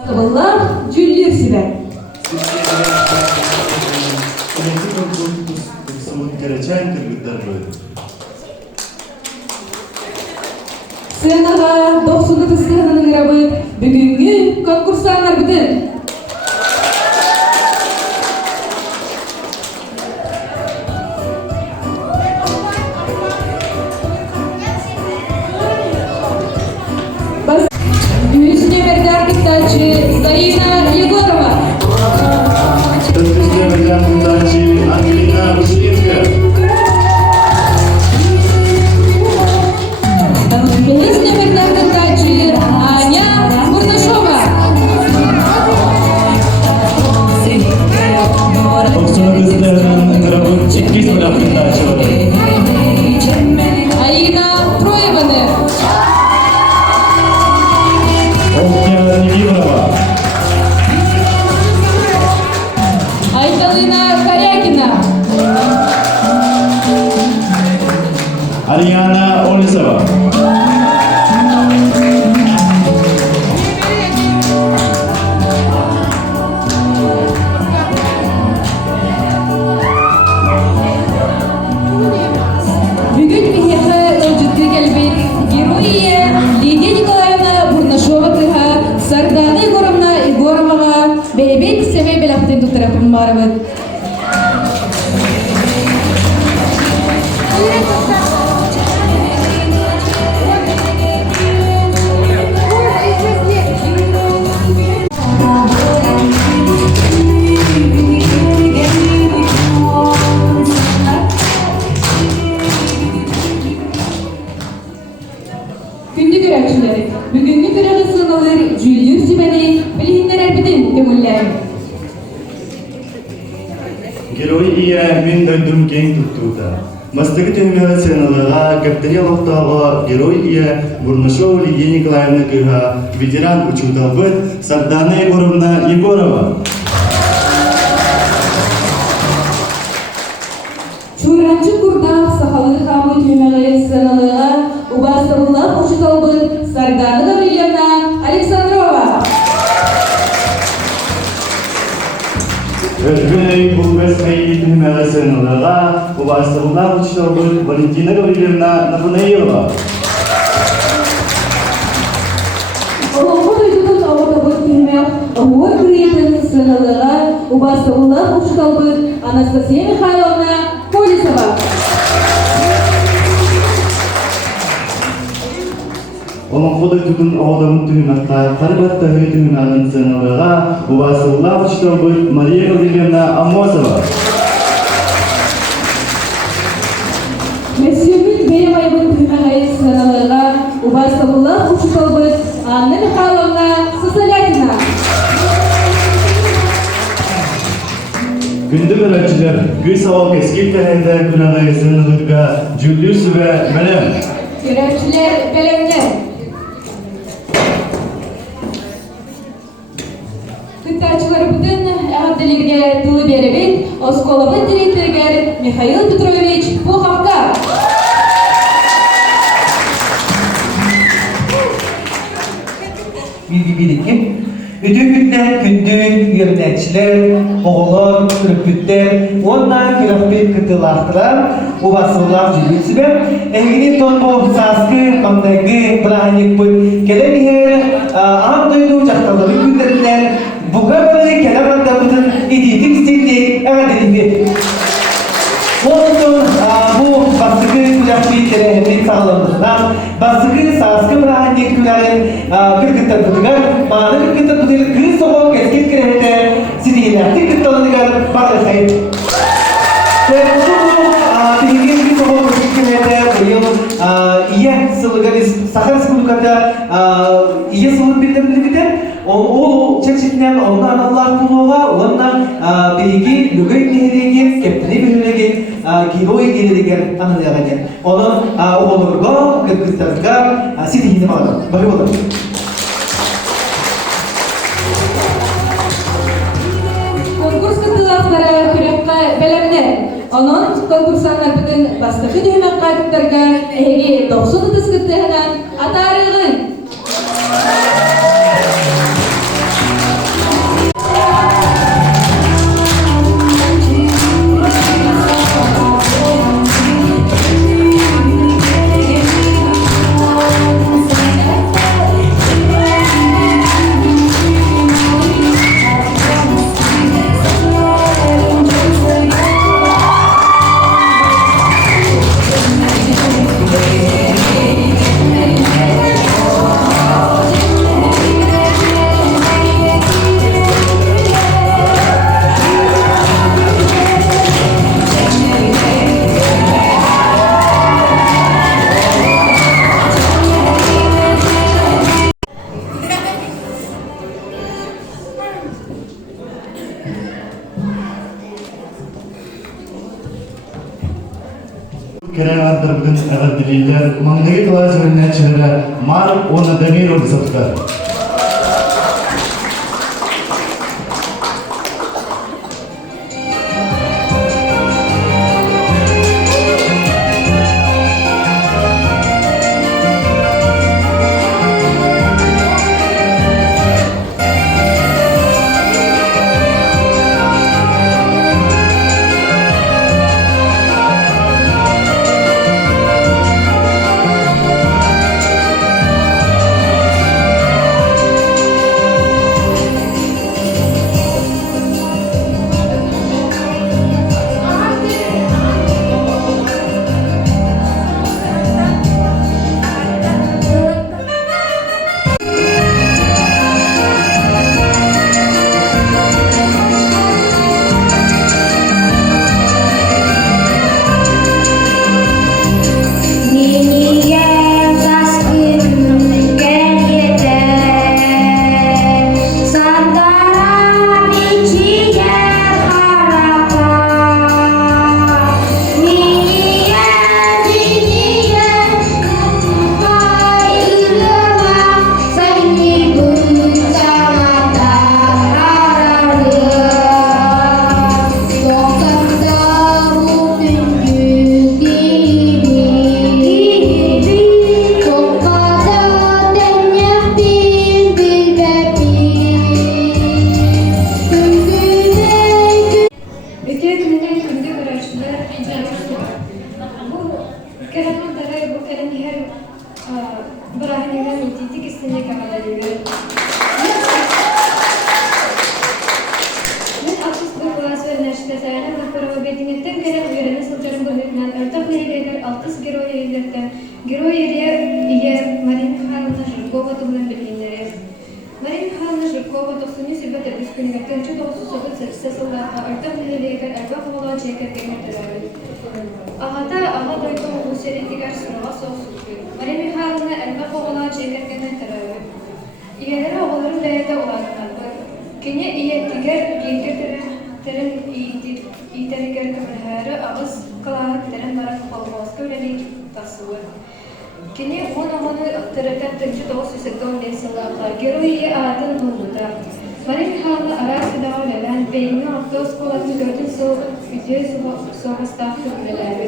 Kıvıllar cüllür siber. Sığınağa 90 sığınanın rabı bugünkü konkurslarlar bütün. Зарина Егорова. Ангелина Васильевская. Песня передачи Аня Бурнашова. Алина Троеваны. Айталина Корякина. Ariana Olisova. Бүгін мехеха өлжітті келбет героия Лидия Николаевна Бурнашова кыха Сарданы Егоровна Егороваға бәйбек сәмей белақтен тұқтырапын барыбыд. Күнді көрәкшілері, бүгінгі көрәғі сыналар жүлдер сібәне білгендер әрбітін көмілләр. Герой ия мен дөйдім кең тұттуда. Мастығы төңгілі сыналыға көптері лоқтағы герой ия Бурнашова Лидия Николаевна кыға ветеран учудалбыт Сардана Егоровна Егорова. Чуранчы күрдақ сақалығы қамы төмәғі сыналыға Убасовулла Ушиталбыт Сардана Гаврилевна Александрова. Өргөй бұл бәсмейді төмәғі сыналыға Убасовулла Ушиталбыт Валентина Гаврилевна Напунаева. Олонғы дойдудың ауырдабыт төмәғ ауыр күрейтін сыналыға Убасовулла Ушиталбыт Анастасия Михайловна Колесова. Onun koda tutun ağlamın tüyünatla, karbatta hüytünün ağın sınırlığa, Ubasıllah Uçtobut Maria Gavrilevna Amosova. Mesiyümün benim ayımın tüyünağayı sınırlığa, Ubasıllah Uçtobut Anna Mikhailovna Sısalatina. Gündü bölücüler, gül savak eski tehende günahı sınırlığa, cüllüsü ve melem. Görevçiler belemler. Кытайчылар бүтін әғадділерге тылы беребет, Осколовы директоргер Михаил Петрович Пуховка. Bilgi Üdü-günden gündü yönetçiler, oğullar, ürpütler, ondan külahbet kıtılahtılar, ubasıllar cübüsüber, ehgini tonbo saskı, mamdagı, bırahanik bıt, kelen yer, ağam duydu çaktaları günderinden, buga böyle kelen andabıdın, iditik stilli, eğadilgi. Onun bu basıgı külahbetlere hemmet sağlamından, basıgı saskı bırahanik külahın kırgıttar bıdıgar, mağını kırgıttar bıdıgar, kız soğuk esket kirehete, sidiğiler, tıkıttalıdıgar, bağlı sayın. Ve bu bilgin kız soğuk esket kirehete, uyum, iya sılıgar, Sakar Respublika'da iya sılık bildirimli o çekçekten ondan Allah kuluğa, ondan bilgi, lügay nehiregen, keptini biliregen, giroy geliregen anılayagen. Onun oğulurga, kırgızlarga, sidiğini bağlı. Bakı olur. Konkurs kıtılakları kürekka belemler. Onun konkursanlar bütün bastıkı düğmek kaydıklarga ehegi 90 ıtıs kıttığından atarığın. кереметтер бүгін әғаділейлер, маңдығы класс өрнәтшілері Марк Онадамир Олисовтар. Мария Михайловна Жиркова, тоқсыны сүрбет өскінігіттен чүд оғысы соғыт сәрсіз оларға артық мүлелейген әрбақ олар жекерген өтірәлі. Ағата аға дайқын ұлы серетігер сұраға соғысып. Мария Михайловна әрбақ олар жекерген өтірәлі. Иелері оғыларын бәйді оларынады. Кене иеттігер еңгетірін итерігер көмілері ағыз қылағын тәрін баран қолғыз көлелей тасуы. Кене оны тірекет тінчі тоғыз үсікті лесіллақлар. Герои атын ұлыда. Мария Михайловна арасыдағы ләлән бейіні автобус қолатын көрдің сол үйде соғыстақты үлеләбі.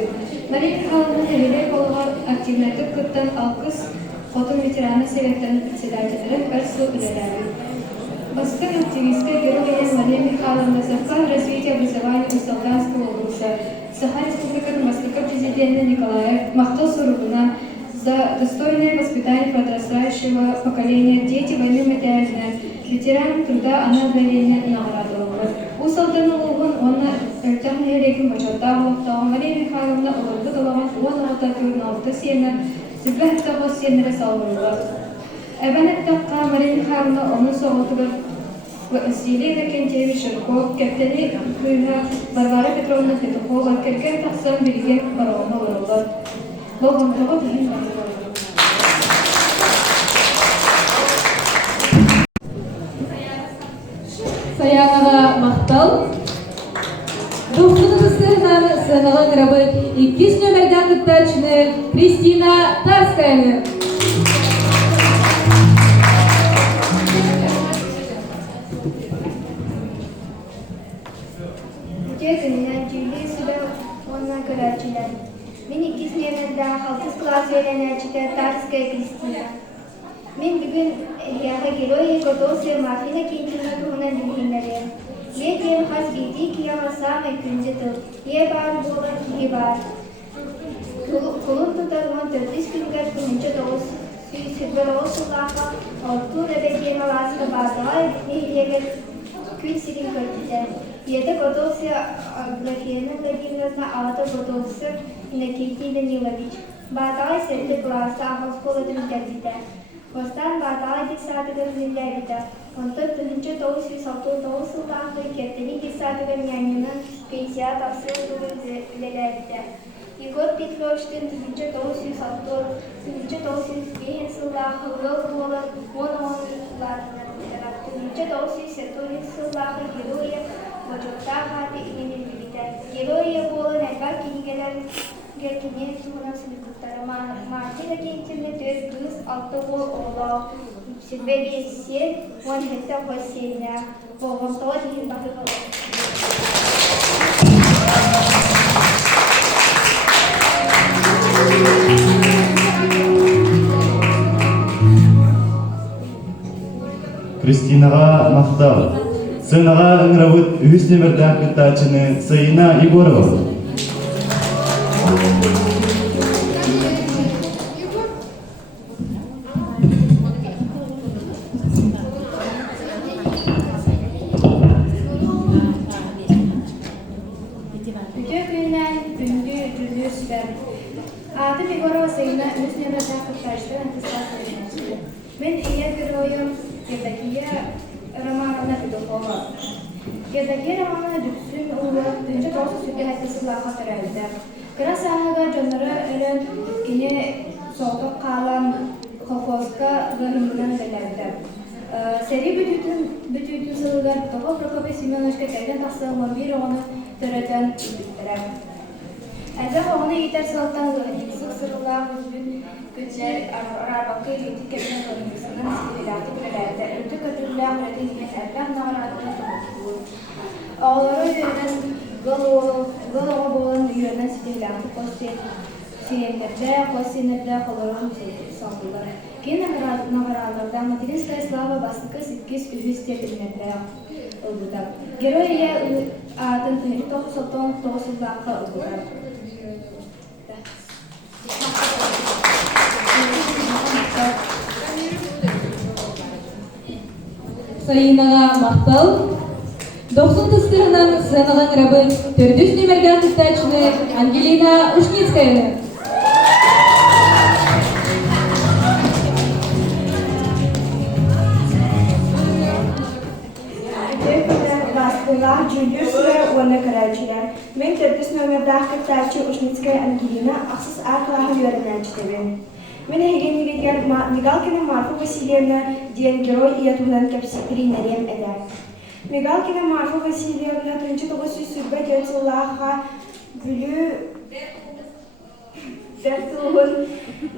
Мария Михайловна әлелер болған активнәті күттен алқыз Хотын ветераны советтінің председателерін бір сыл үлеләбі. Басқын активистка герои Мария Михайловна Завкан развития образования Мусталданского облуса, Саха Республиканың Басқы президенті Николаев мақтал сұрығына за достойное воспитание подрастающего поколения дети войны материальные, ветераны труда она обновления наградовала. У Салтана Лугун он өлтен ерегін бачата олықтағы Мария Михайловна оларды далаған 16 сені зүбәт тағы сенері салғырылар. Әбән әттаққа Мария Михайловна оны соғылтығыр Василий Викентьевич Жирков, кәптені күйіға Варвара Петровна Петухова, кәрген тақсан берген барауына орылар. Болғандығы дейін барылар. Саянова мақтал. Доқтығы сынығы ғырабы 2 нөмірден күттәчіні Кристина Тарскаяны. Gününden Cüli Sübe onunla görevciler. Ben 2 nömreden 6 klas öğreneciler Tarskaya Kristina. Ben bugün yağı Geroyi Godosya Mafina kentine kuhunan dinleyenleri. Yediğim has bildiği ki yağı sağ mekünce tıl. Ye bar boğulan ki var. Kulun tutarılan 400 günler kununca doğuz. Sübber olsunlarla ortu rebekiyem alasını bazılar nehiriyege kül sirin kırtılar. Yedi Godosya Графиена Владимировна Алата Годосya Иннокентий Данилович. Баталай 7 класса ағыл школадың дәрбіті. Остан Баталай дексатығын зілдәрбіті. 14-1969 жылдағы кертені дексатығын янының пенсия тапсырылығы үлеләрбіті. Егор Петровичтің 1960-1905 жылдағы ыл болы 10-10-ларының 1908 жылдағы героя Вожокта хаты иненелбігіті. Героя болын әлбар кенегелер Gerçekten tuğla sınıfları martıyla internet kız altı bol ola sibelisi on hetta hoşina babam tava değil bakıyor. Кристинаға мақтал. Сынаға ыңыравыт үз немірдәк кітачыны Сайына Егорова. Bütün günden ünlü süper. Adım Егорова Sayına üst nemeden kurtarıştan antistat edilmişti. Ben iyi bir oyun Yedaki romanına Pidokova. Yedaki romanına düşsün olarak dünce doğrusu sütü hakkısı lağa tereldi. Kıra sahaga canları ölen yine soğuk kalan kolkoska bölümünden ödelerdi. Seri bütün sılıgar Pidokova Prokopy Semyonovичка kelden tasarlanan bir romanı töreden üzdüktirer. Әзір оғыны етер сылаттан ғылыдексік сырылар өзбін көтер арбақы елеті кәбінен ғылымдысының сирелаты білелерді. Өті көтірлі ғылыды емен әрбәқ нағыратын тұмытуы. Оғылары үйерін ғыл оғы болын үйерін сирелаты қосенерді қолырын салдылар. Кейін нағыраларда материнская слава басынқы сеткес үйіз степенлерді ұлдыдар. Героя атын түйірі тоғысылтон тоғысылдаққа ұлдыдар. Sayınaға мақтал. 90 тыстырынан сценаға ңырабын төрдүс немерген кыстачыны Ангелина Ушницкаяны. Баспыла Джулиус'la ona kararcılar. Ben törtüs nömerdağ kıttarçı Ушницкая Ангелина ақсыз арқылаға үйерінәчтебен. Мен егенігер Мигалкина Марфа Васильевна ден герой иятуынан кәпсектеринерем әдәр. Мигалкина Марфа Васильевна 1904 жыллаға бүлі дәртуғын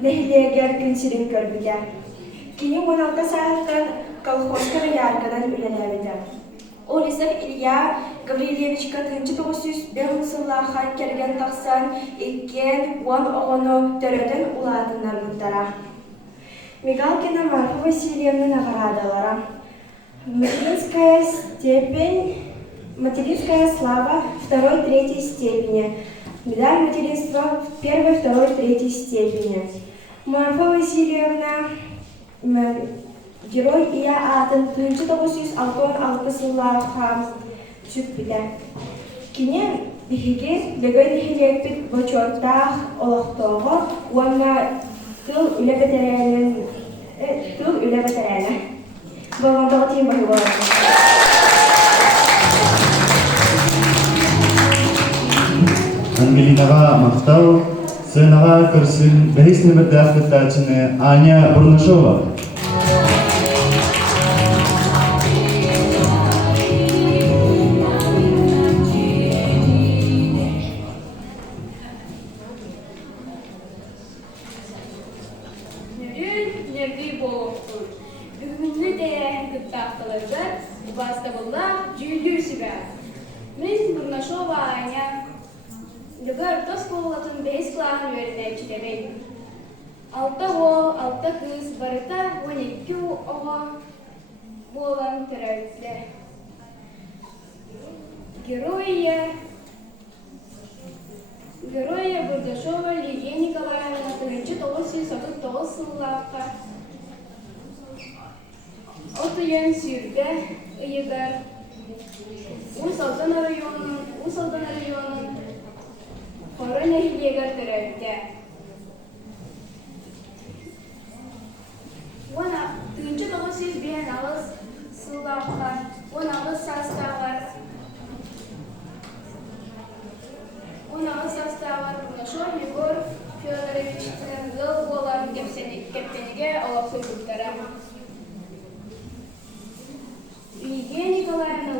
нәхілегер күнсірін көрбігер. Кені 16 сағаттан колхозканы ярғадан үленәбеді. Ол исәк Илья Гаврилевичка 1905 жыллаға керген тақсан еккен 10 оғыны төрөден уладынар бұттара. Мигалкина Марфа Васильевна наградалара. Материнская слава 2-3 степени. Медаль материнства 1-2-3 степени. Марфа Васильевна Герой ия атын 1966 жыллаға түсіп білі. Кенен біхеге бігін хелектік бочортақ олақтығы уанна тыл үлі бәтәрәні. Болғандағы тейін бай болады. Ангелинаға мақтау. Сынаға көрсін бәйіс немірдәк кітачыны Аня Бурнашова. Мен Бурнашова Аня. Любар тосколатын бейс клағын өрінәчтебей. Алта ол, алта кыз, барыта 12 оға болан түрәлді. Героя Бурнашова Лидия Николаевна 1939 жыллаға отыян сүйірді ұйыдар. Усалдан районын Хорон әхилегер түрәлді. Она 1905 алыс сыллаға, 16 састағар. 16 састағар Бурнашов Егор Федоровичтің ғыл боларын кептенеге олақсы күттара. Лидия Николаевна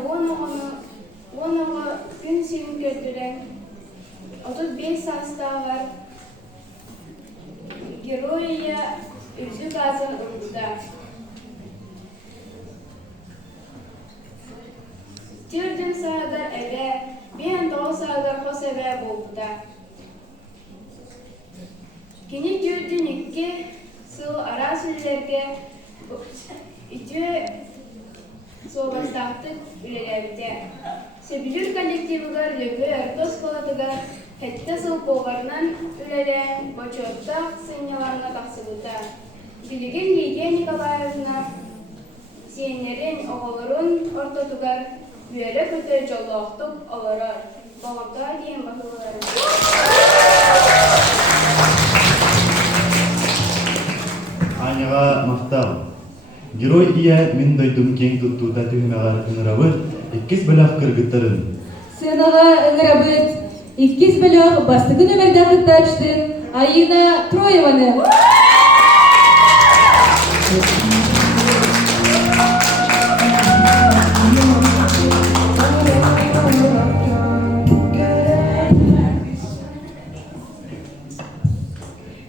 оныға күн сүйін көттірен 35 састағар героя үзі газын ұлда. Тирден сағадар әлі, бен тоғы сағадар қос әбе болда. Кені тирден 2 сыл ара сүллерге үті соғастақты үлелерді. Себілер коллективігар lögü өртос қолатыгар хетті сыл болғарынан үлелен бочоттақ сыйняларына тақсыбыда. Билеген Лидия Николаевна сиенерин оғылырын ортотугар бүйелі көтер жолуақтық оларар. Бағымда дейін бағылары. Аняға мақтау. Герой ия мен дойдым кең тұттуда түймеғар ыңырабыр, 2 бөлақ кыргыттарын. Сынаға ыңырабыт, 2 бөлөк бастығы нөмерді тачтын Аина Троеваны.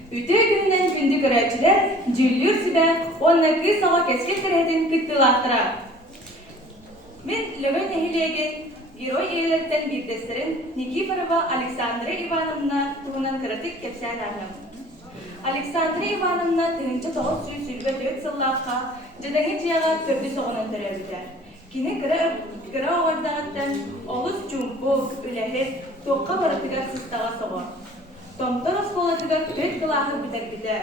Үтө күннен күнді көрәтчілер жүллүр сүбә онна кыз саға кәскет кірәтін күттілақтыра. Мен лөгін әхілеген герой ейлерден бірдестерін Никифорова Александра Ивановна туғынан кірітік кепсән ағым. Александра Ивановна 1900 сүлбе 4 сыллаққа жадаңы тияға көрді соғынан түрәлді. Кені кірі оғардағаттан олыс чумпук, үләхет, тоққа баратыға сыстаға соғы. Томтор осколатыгар 4 кылахыр бітер.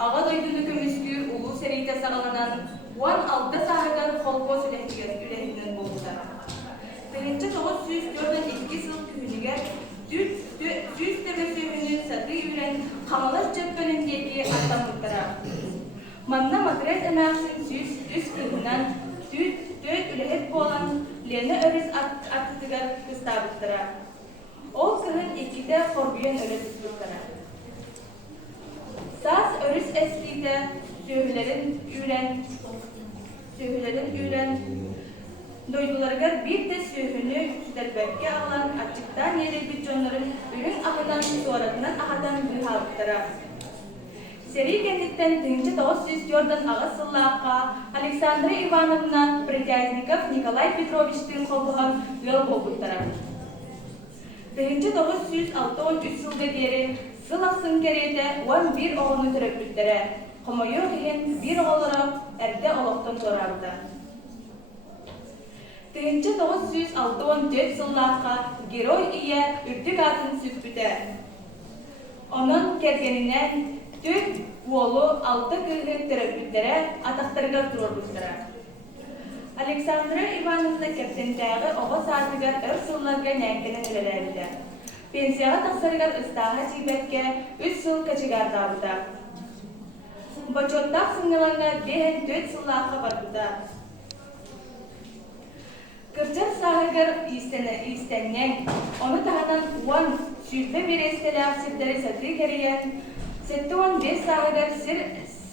Аға дойдуны көміскүр ұлу сәрейті сағаланан 16 сағыдар қолқос үләхінен болудар. 1904-2 сыл күнігер жүз төбесігінің саты үйрен қамалас жөппелін деті аттамыттара. Манна матрес әмәқсін сүз күнінен төт үләхет болан лені өріс аттытыгар күстабыттыра. Ол кырын 2-де хорбуен өріс тұттыра. Сас өріс әскейді сөйілерін үйрен дойдуларғар бір де сөйіні үстәрбәкке алан ачықтан ері бүтчонларын үрін ағадан суаратынан ағадан бұйхабыттыра. Сери кәндеттен 1904 аға сыллаққа Александра Ивановна Притязников Николай Петровичтің қолғыған өл болбыттыра. 1906-13 сылға дері сыл ақсын керейді 11 оғыны түріп бүттірі. Қомойы кейін бір оғылыра әрді олықтың торабыды. 1906-14 сыллаққа герой ие үрдік атын сүт бүті. Оның кергенінен 4 уолу 6 кілгін түріп бүттірі атақтырға тұрыр бүттірі. Александра Ивановна кептентәғы оғы сатыгар өр сылларға нәңкенен үлеләбіді. Пенсияға тақсарығар ұстаға тейбәтке 3 сыл кәчігардабыда. Бачоттақ сыңғыланға 5-4 сыллаққа барбыда. Кырчар сағығар истеннен, оны тағынан 10 сүйбе берестелі апсеттері сәті керейен, сәтті 15 сағығар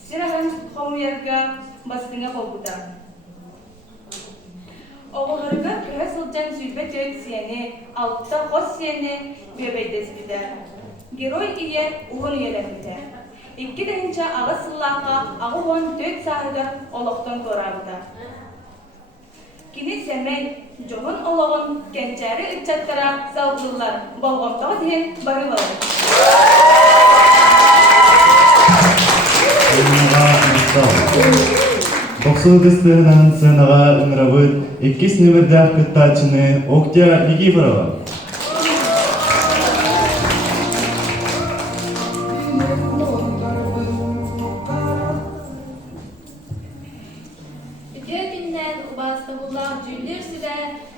сирағын қомуярға бастыңа болбыда. Оғылырға күрі сылжан сүлбе төйт сиені, алтта қос сиені бөбейдес біді. Герой ие ұғын елемді. 2-дегінші ағы сыллаққа ағы 14 сағыдар олықтың торабыда. Кені сәмей, жоғын олығын кәнчәрі үтчаттара салғылар, болғымтағы дейін бары болар. Боксудыстығынан сынаға ыңырабыт 2 нөмірдәк күттачыны Октя Никифорова. Үтө күннен убастығылақ жүлдер сүбә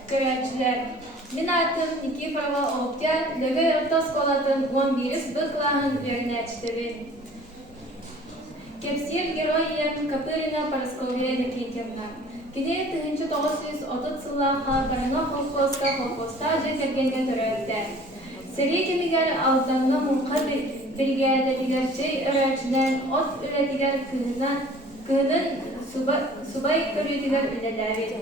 көрәтчілер. Мен атын Никифорова Октя lögü өртос қолатын 11 бұқлағын өрнәчтібін. Кепсир героя Капырина Парасковия Никитевна. Кене 1930 сыллаға барына холкоста жекергенде түрәлді. Сери кемегер алдаңына мұнқа білгәді жей өрәчінен от үләдігер күйінің субай көрудігер үләләбеді.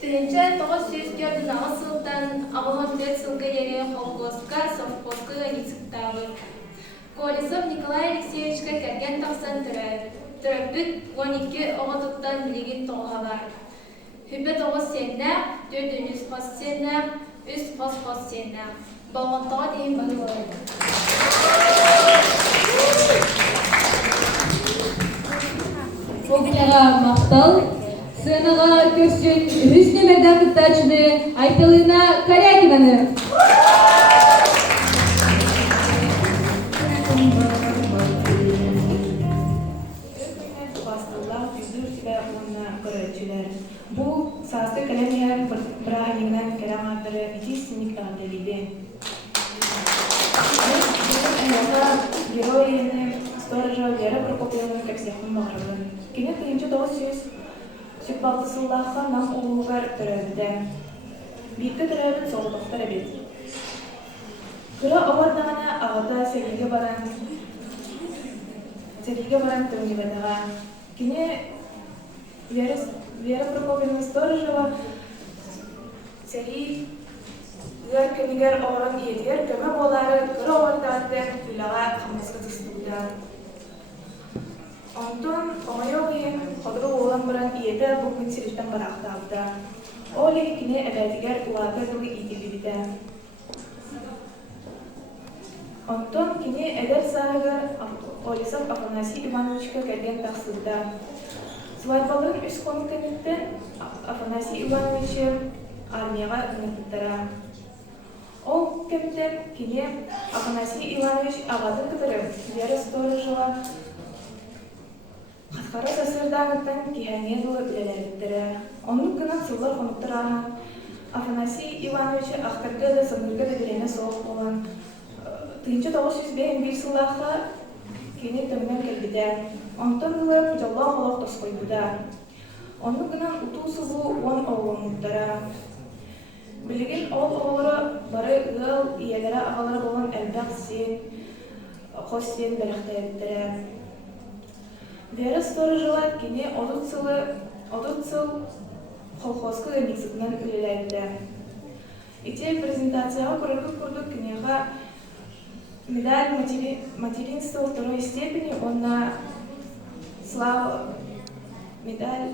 Тыынча 904 сылдан Абылон 4 сылга ере холгоска, совхозка ницыктабы. Колесов Николай Алексеевичка кәрген тақсан түрәбіт 12 оғытыттан білеген тоға бар. Хүбі 9 сенна, 4 қос сенна, 3 қос сенна. Балғантаға дейін бағы болады. Огняға мақтал, сынаға көрсен үз нөмірді қыттачыды Айталына Корякинаны. Бу састы калемияр браханигнан кераматыры итисник антелиде. Героины сторожа Вера Прокопьевна Капсяхун Махрабын. Кене тыйынчы 900 сыллахқа нам олугар түрәбіде. Битті түрәбін солдықтар әбет. Күрі ауардағана ағата сәліге баран төңгебедаға. Кене Вера Прокопьевна Сторожева сәли гөр көнігер оғырын едер көмі болары күрі ауардағаты үліға қамысқы тұстуда. Онтон оңай оғайын қодыры оғылан бұрын еді бұғын сіріштен барақталды. Ол екіне әбәдігер ұлады бұғы етелі. Онтон кіне әдер сағығыр Олесов Афанасий Ивановичка кәлген тақсылда. Свадьбаларын үз комитеттен Афанасий Ивановичы армияға үміттіттіра. Ол кәмттен кіне Афанасий Иванович ағадын кітіріп, Вера Сторожева қатқары сасырдағыттан кихәне дұлы үлеләбіттірі. Оның күнін сыллар қонықтыраға Афанасий Ивановичы ақтырғы да сыңырғы да бірене соғып болан. Тыынчы 905 сыллаққа кені төммен кәлбіде. Онтан жылы жолла олақ тосқой бұда. Оның күнін ұту сұбу 10 оғылымыттара. Білген ол оғылары бары ұғыл иелері ағалары болған әлбәқ сен, қос сен бәріқтайыптыры. Вера Сторожева кені 30 сыл қолқосқы өмексігінен үлеләйді. Ите презентацияға көрігі күрдік кенеға медаль материнства второй степени, онна медаль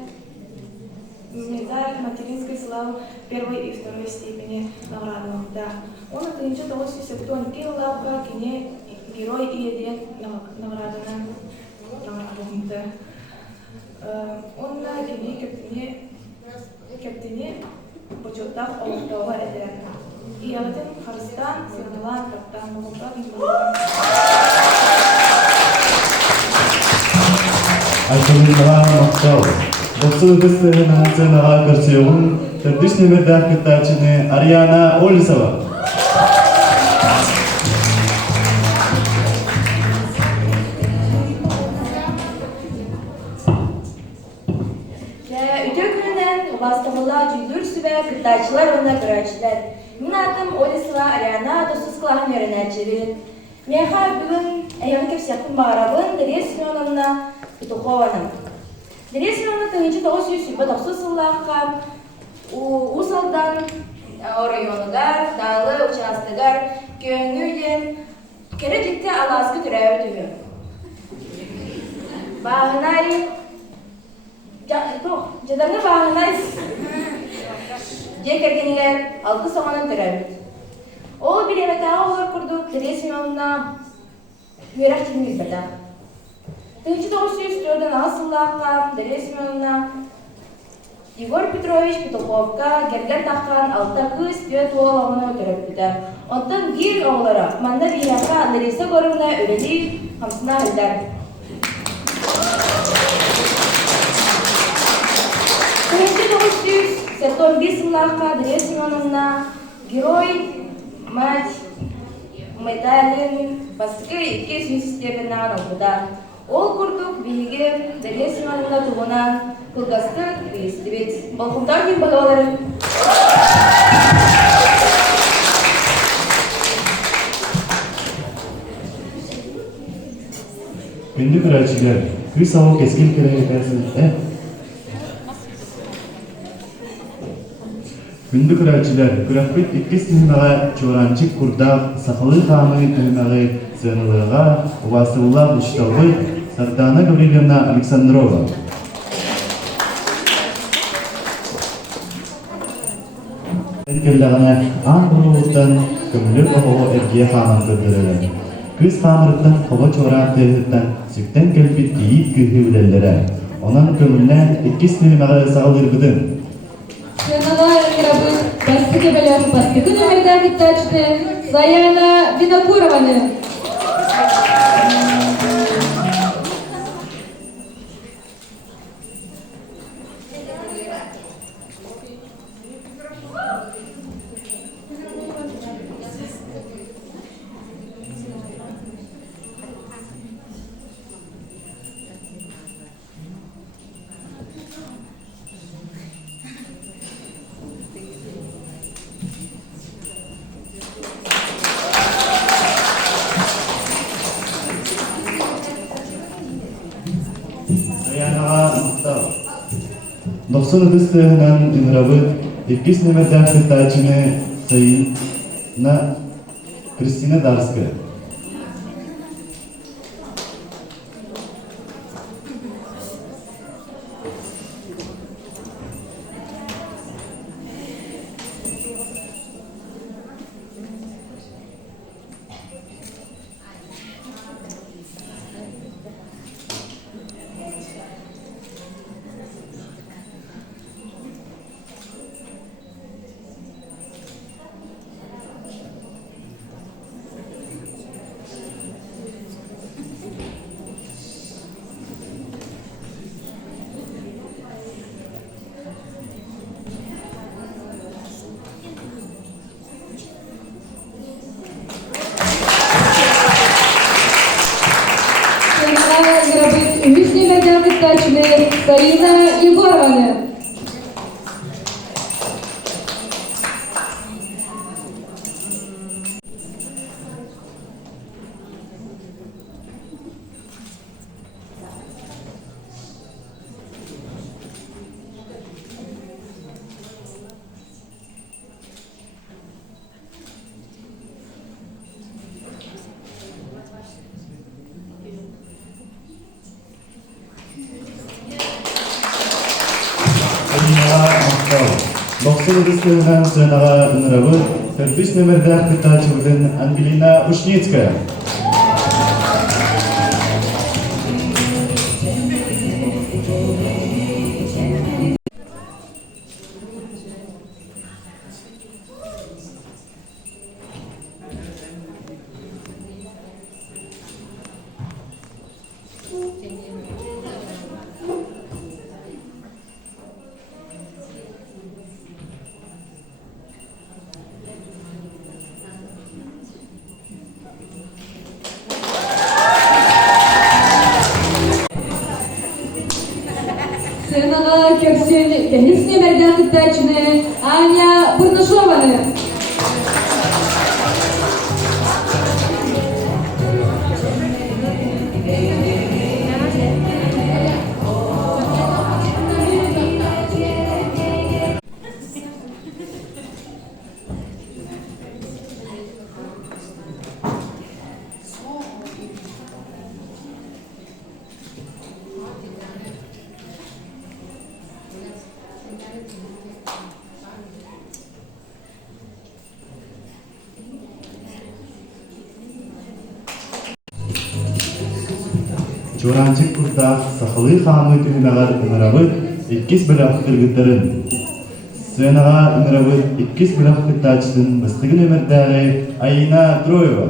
материнской славы первой и второй степени наградылықта. Оны тыынчы 912 лапқа кене герой иеден наградынан наградылықта. Онна кене кептіне почеттақ олықтауға әдер. Иялатын Қарыстан, сығылан, каптан, мұғылтақ үйбілген. Айталынаға мақтал. Боксыл кыстығына сынаға көрсеуін түрдіш нөмірді қыттачыны Ариана Олесова. Үтө күнінен бастығыла жүздір сүбә кыттачылар онна көрәчілер. Мен атым Олесова Ариана досыз қылағын өрінәчілер. Меха бүгін әйін кепсияқтың бағарабын Дарья Семеновна Петухованың. Дарья Семеновна тыңынчы 990 сыллаққа Усалдан районығар, далы участығар, көніңден кері жетті аласқы түрәуі түгі. Бағынай жадаңы бағынай жек әргенігер 6 соғанын түрәуі. Ол бір еметаға олар күрдік Дарья Семеновна үйерақ тегіміз бірді. Тыңчы 904 асыллаққа Дарья Семеновна Егор Петрович Петуховка герген таққан 6 кыз төт оғылағына өтіріп біді. Онтан бір оғылары манда бейраққа Лариса Горовна өлелі қамсына өлдер. Тыңчы 911 сыллаққа Дарья Семеновна герой мать медалін басқы 200 степені анылғыда. Ол күрдік бейге Дарья Семеновна туғынан кылгасты естібет. Балқымдар кем бағаларын. Күнді күрәчілер, күз ауы кескел керегі кәрсін, Күндү көрәчиләр, күрәппит 2 сыймага чоранчык курдак, сахалы хамы түймәгы сыйнылыга, васылла ушталбы Сардана Гавриловна Александрова. Келләгенә аңгылыктан көмле ого эрге хамын көтөрәләр. Күз хамырыктан хова чора тәһиттән сүктән көлпит киит күһүләләр. Онан көмүннән 2 сыймага сагылырбыдын. Сценага играбыт бастыгы белән бастыгы номерда китачты Саяна Винокурованы. Doksan ödüstüğünden ünrabı 2 номерден кытачыны Sayına Kristina Darska. Сарина Егоровна. Doksan ödüstüğünden Sayınağa ünrabı 45 номерден кытачыбыдын Ангелина Ушницкая. Сценаға көрсен теннис номерден кытачыны Аня Бурнашованы. Çorancık kurda sahalı hamı tühünagar ünrabı 2 bölak kırgıtların. Sayınağa ünrabı 2 bölak kıtaçtın Bastıgı номердәге Ayina Troyeva.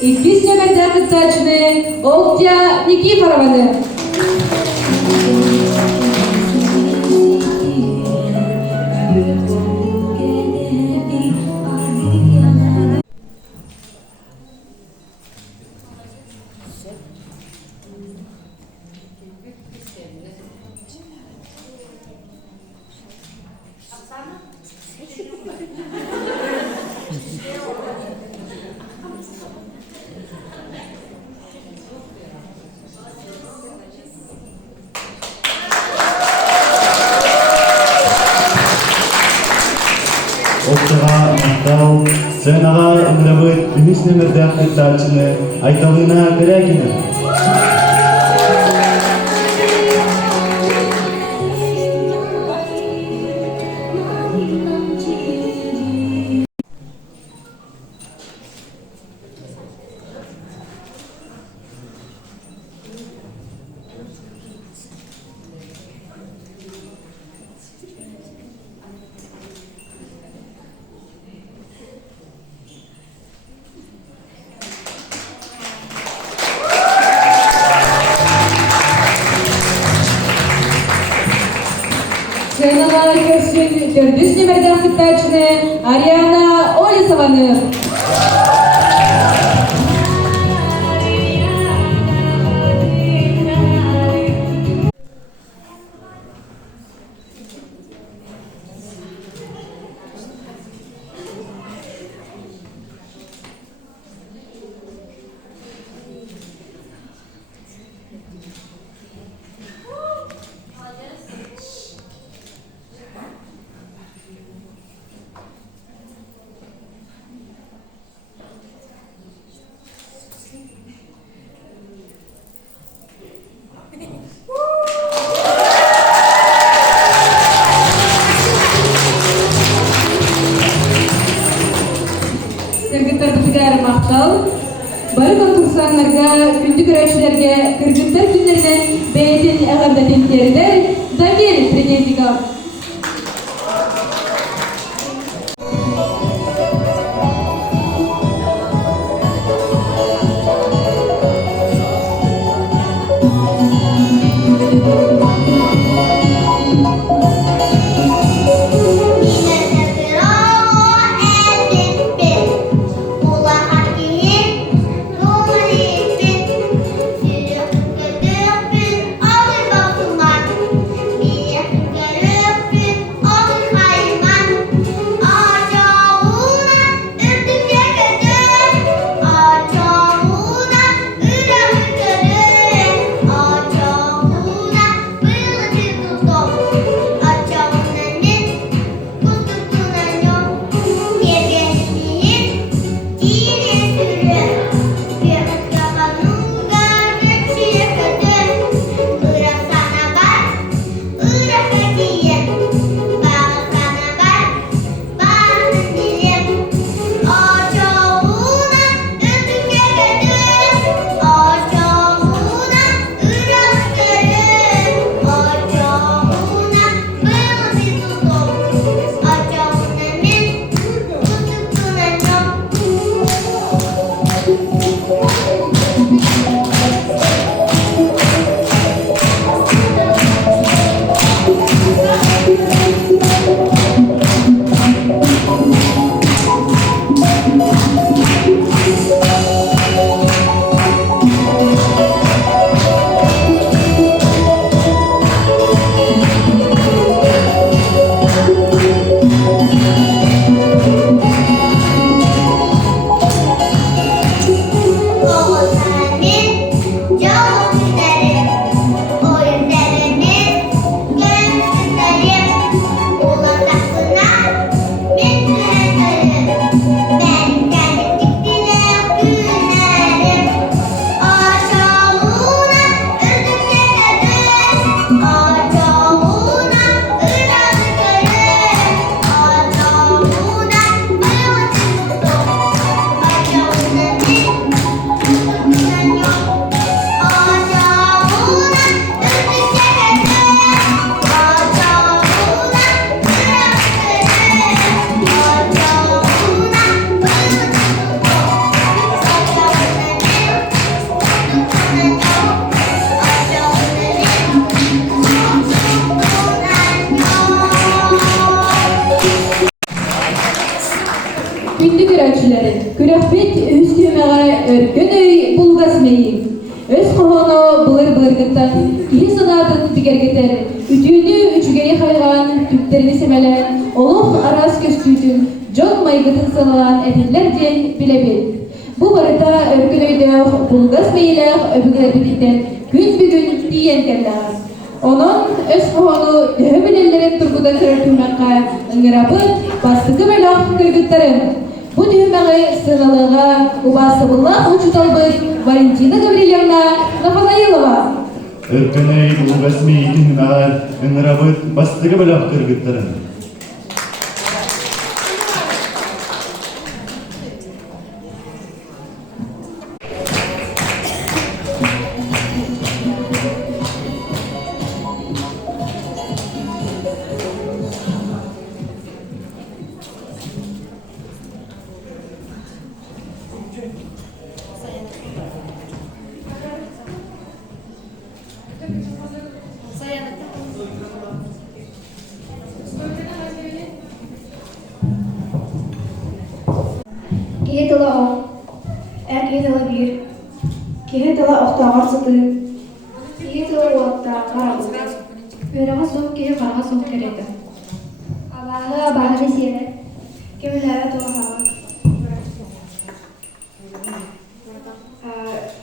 200 номерда кытачны Октя Никифорованы. Октага мактау, сценага ымырабыт үміс нөмірді кыттачыны Айталына Кырягина. Сценага көрсүн 400 номерда кытачны Ариана Олесованы. Кыргыттар бітігер мақтал. Бары конкурсанларға, күнді көрәшілерге, кыргыттар күндерінен бәйетін әғамдатын терілер, Дамир Тренетиков. Alır bakımlar, bir yakın görüp күнді көрәтшілері, күрәқпет үстімеға өркен өй бұлғас мейін. Өз қоғаны бұлыр-бұлыргыттан, кейі санатын бігергетер, үтүйіні үчігері қайған түптеріні семелен, олық арас көстүйтін, жон майғытын салған әтелер ден білебет. Бұл барыта өркен өйді бұлғас мейліғ өбігердігінден күн-бүгін тиен кәлләғар. Onun öz qoğunu döhü bilellerin turguda kırırtılmakka ıngırabın bastıkı belaq kırgıttarın. Bu düğmeği sığalığa ubasıbıllah uçutalbın Valentina Gavrilyevna Nafanayılova. Өркөнөй улгас мейитин маған ыңырабыт бастығы білақ кыргыттарын. Кеһе тыла о, кеһе тыла бир, кеһе тыла оқтағар сыты, кеһе тыла уатта қарабыз. Өраға соқ кеһе қарға соқ кереді. Абағы бесері, кемелері тұла қарға.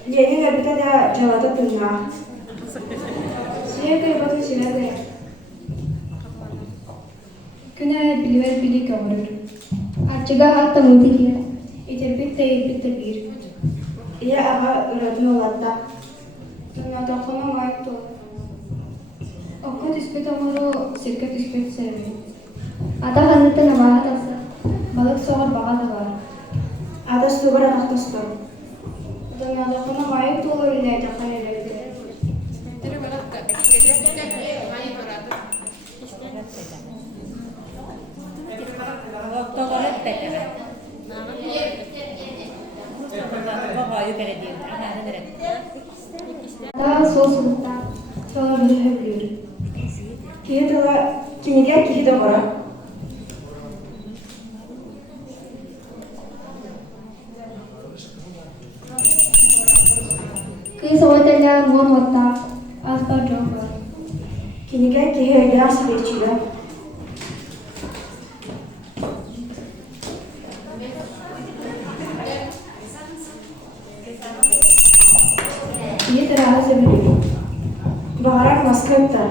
Ленин әбіті де жалаты тыңна. Сүйе көйбатын сүйе көйе. Күнә билбәт били көмөрөр. Ачыға хатта мұнты кеһе. Итепит те итпит бир. Ия аға үрәтін олатта. Тыңа тақына майып тол. Оққа түспет амару сирке түспет сәймей. Ата ханытын абаға тасы. Балык соғыр баға да бар. Ата стубыр атақтасты. Тыңа тақына майып толы үлі таққан елерді. Ата сол сыныпта. Соғыр білі хөблер. Кеһе тыла кенеге кеһе де қора. Кыз ойтәлә руан отта. Аспар жоқ бар. Кенеге кеһе грас берчиле. Ие тәрағы сөбілер. Бағарак маскытта.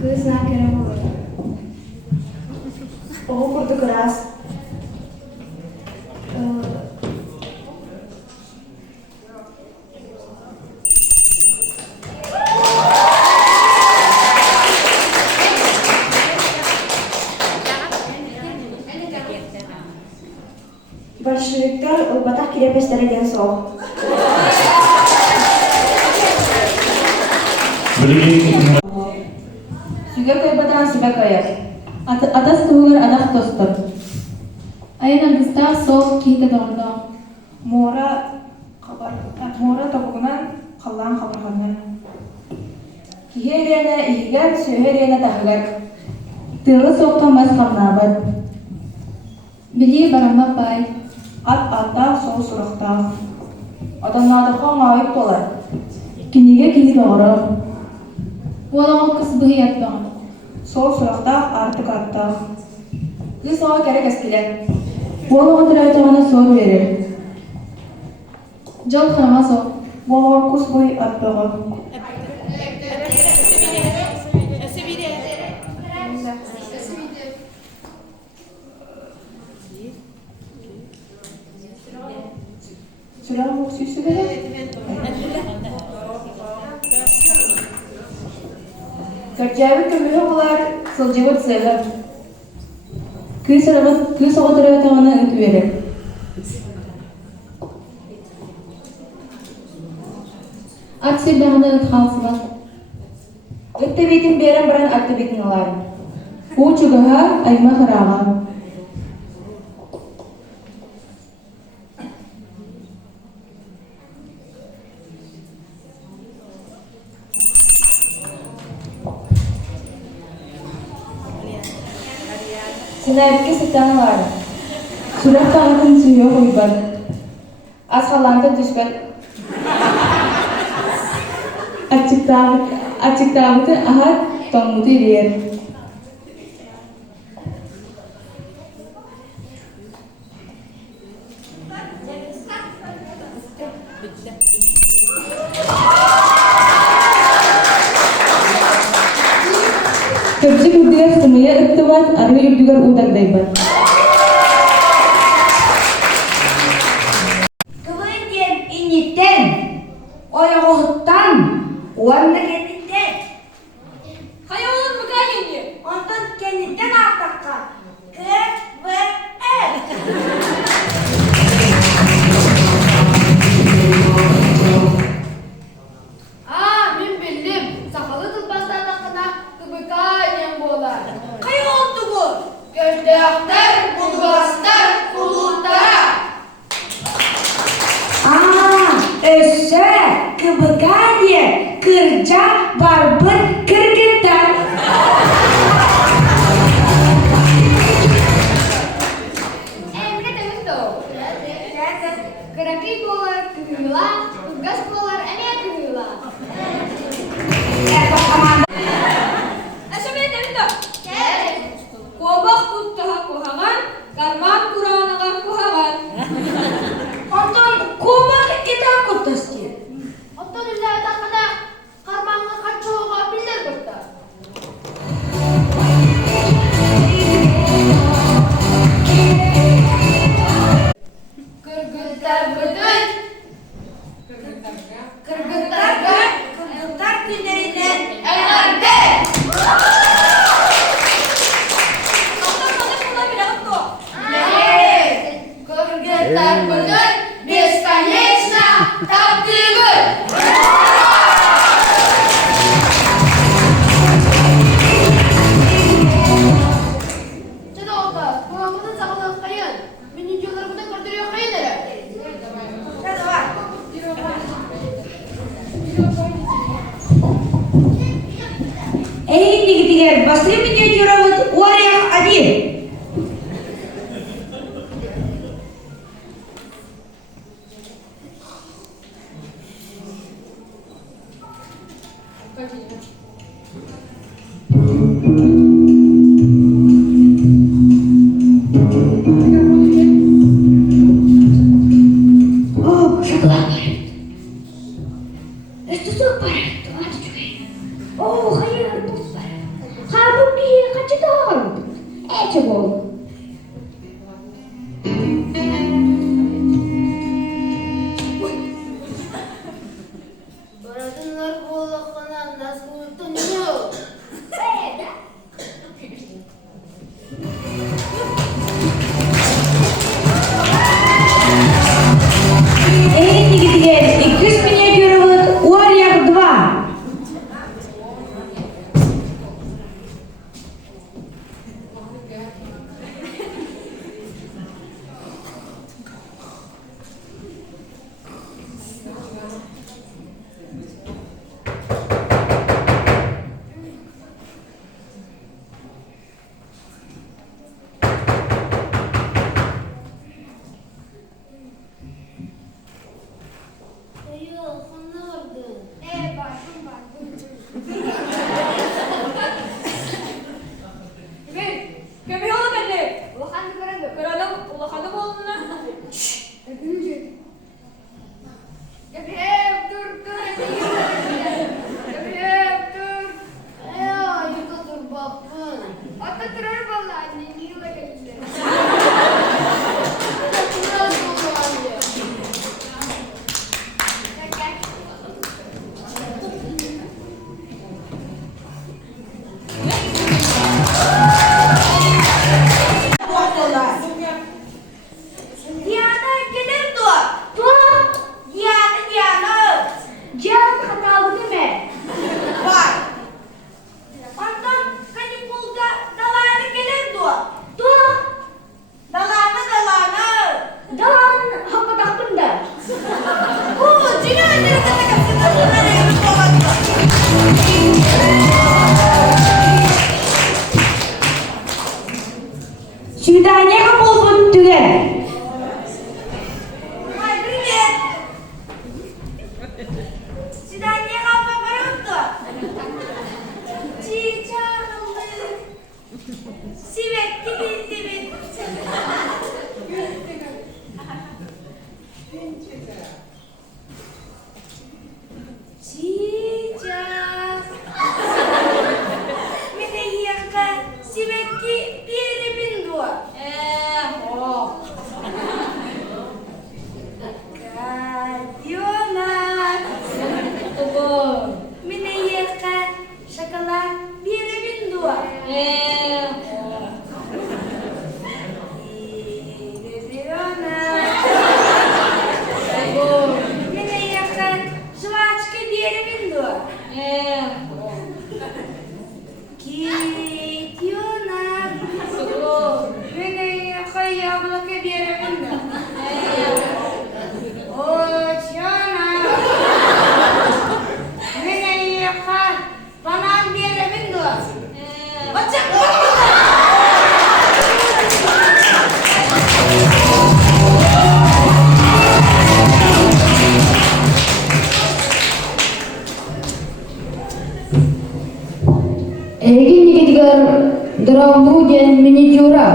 Кыз на керем olur. Оғы құрды грас. Большевиктер ылбатақ кирепестереден соқ. Білген Сүгер көйбатан сүбәк аяр. Атас туғыр адақ тостыр. Айын аңғыста сол кейті дағында. Мора тобугунан қаллан қабырғаны. Кихерена игер сөһерена тахгар. Тыры соқтан бас қамнабад. Білі барама бай. Ат-аттақ сол сұрақтақ. Адамнадыққа мағайып толар. Кинеге киіз оғыры. Олаға қыз бұғы ятпаған. Сол сұрақтақ артық аттақ. Кыз оға кәрі кәскелер. Олаға тұрайтығына сор верер. Жол қырама сол. Олаға құс бұй аттығы. Сүрәң мұқ сүйсі бәрі? Кәрчәві көмілі олар сылжығы түсәлі. Күй соғы тұрайтығына үті верер. Ат сөйдағына үт қалсыға. Үтті бетін берін бірін атты бетін алар. Ол чүгіға айма қыраға. Синайбке сытаналар. Сурах тағатын сүйе қойбар. Аз халанды түспен. Ачықтабыты ахат тоңмуды ирер. Köpçük ürdüger sımıya ıttıbat, arı ürdüger udardaybar. Kıvıydien initten, oyoğuttan, uanda kenditten. Hayalın mı gayeni? Ondan kenditten artakka. K-V-E. Min bildim. Sakalı tılbastan hakkında kıbıkayen bolar. Kay oldu bu? Gördeyaklar, bulgaslar, bulutlara. Össe, kıbıka diye, kırca, barbın, kırgıttan. Emre demiş de o. Kıraki bolar, kıhıla, bulgas bolar, ene kıhıla. Aşamaya demiş de o. Kobak tuttaha kuhagan, karman kuranaga kuhagan. Ondan kubak kita kutusti. Otto dünyada kada karmanga kaçoğuğa bilir burada. Kırgızlar bütün. Kırgıtlar günlerinden Elbette. Kaptan bana kula bir akto. Kırgızlar bütün. Бесконечно таптывы. Чедолка, куамыны сағылы қайын. Мен үйдегілерімді көрдіре қайын әрі. Эй, нигдигер, басри меня дюрават уарях один. О, шоколад парит. Что за парит? О, хайır dostlar. Halbuki kaçı daha ece bol. Baradınlar boğulakana nasıl utanıyor? Эй, нигдигер, 200 меня дюрават уарях 2. Эгин нигидгар драмуден минитюра.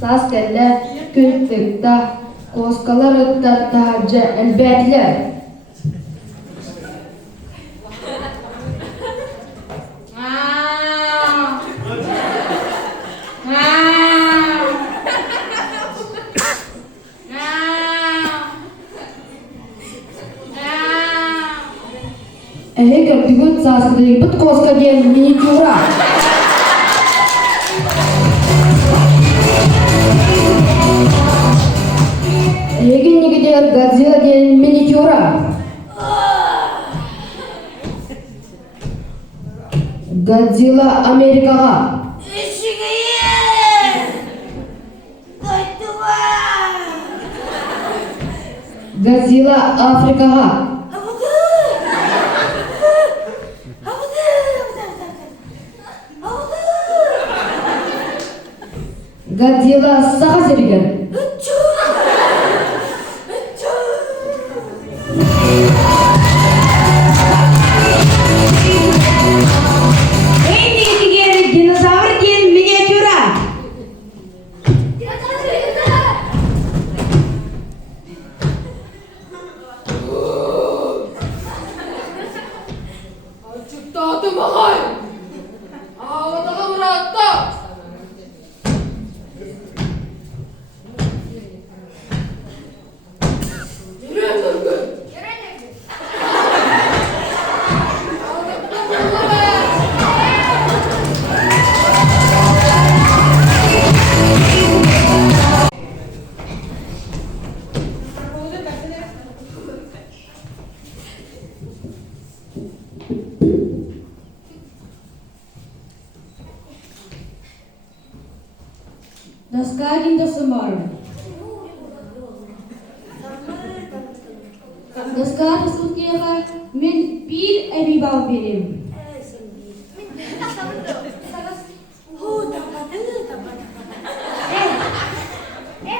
Saz kelle, küntükta, koskalar ötter tahaca elbetler. Ehegel bügüt sazgıdayı bıt koska diyen minitюра. Эгин нигидер Годзилла диэн минитюра. Годзилла Америкага. Годзилла Африкага. Годзилла сага зергер. Динозавр диэн миниатюра. Доска самара. Доска сутняга мен bir эбибал берем.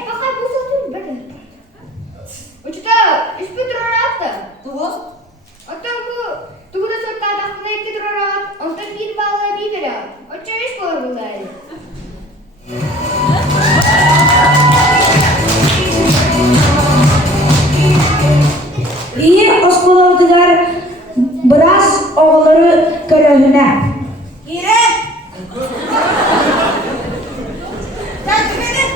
Пока бусалтын бәді. Учта, испі тұрараты. Тоғыз? Оттан бұл тұғыда сотта дақына екі тұрарат, онтан бір балы әбей берат. Отча еш болар бұлай. İyi oskoladılar biraz oğulları körühüne. İrem! Sen kimin?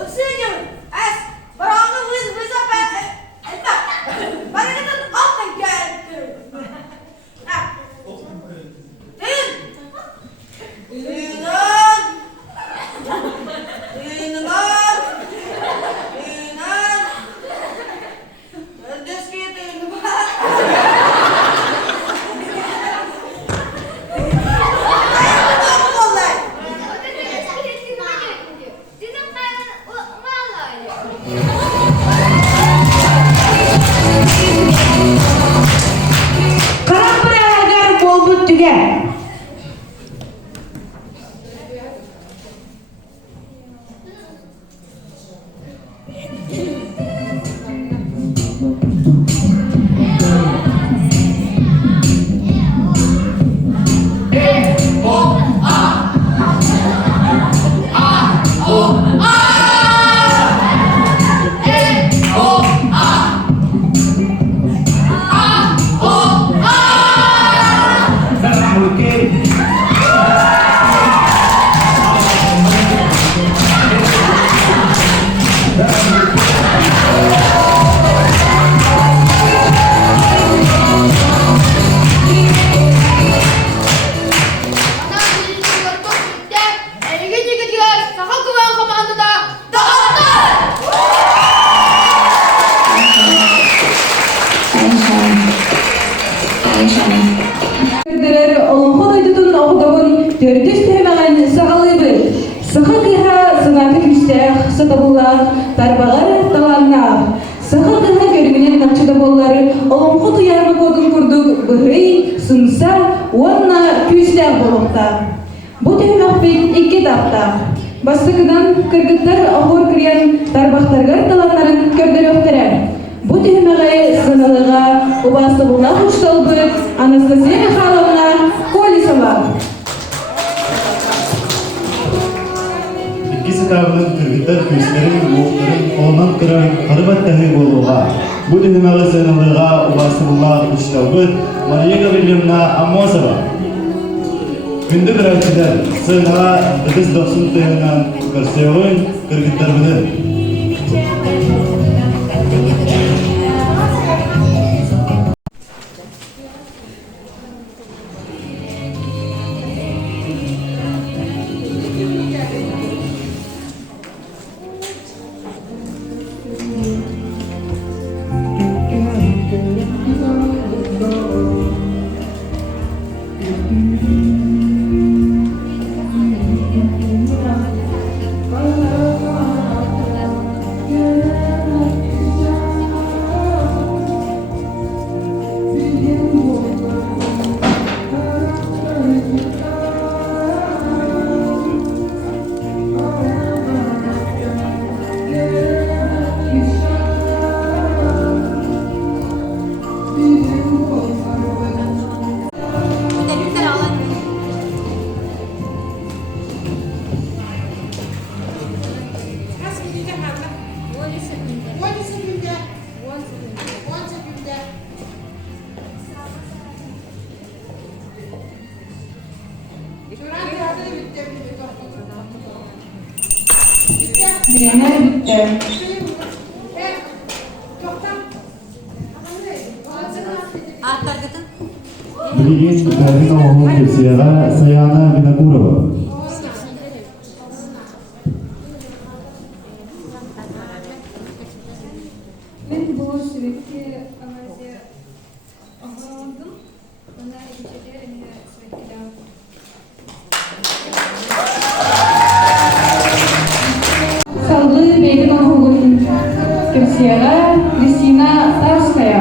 Öksürücüm. Es, barangı vız apa? Bana kadar altın geldi. Dün! Dün! төрдүс тәмәгән сагалыбы. Сыхы кыха сынаты күстәх, сатабуллах, тарбагар таланнах. Сыхы кыха көргенен накчыда боллары, оломқы туярмы кодын курдук, быхый, сынса, онна күстәх болуқта. Бу тәмәк бит 2 тапта. Бастыкыдан кыргыттар ахор кирен тарбақтаргар таланнарын көрдөрөктөрөр. Бу тәмәгә сыналыга убасыбуллах ушталбы Анастасия Михайловна Колесова. İkisi tavının kırgıtlar küslerin, oğulların olman kıran karıbat dahi bolluğa. Bu düğmeli sınırlığa ubasıbullah uçtalbıt Maria Gavrilyevna Amosova. Gündü bırakçılar sığınağa dıkız 90 tığından kırsiyoğun kırgıtlar bilir. Bilenler bitti. Bilgin Karin oğlun kesiyağa Sayana Vinakurova. Мен бұл суретке Азия ағаландым. Ona geçeceğe eline suretkiler. Салгы бейгін оғылын Кірсияға Кристина Тарская.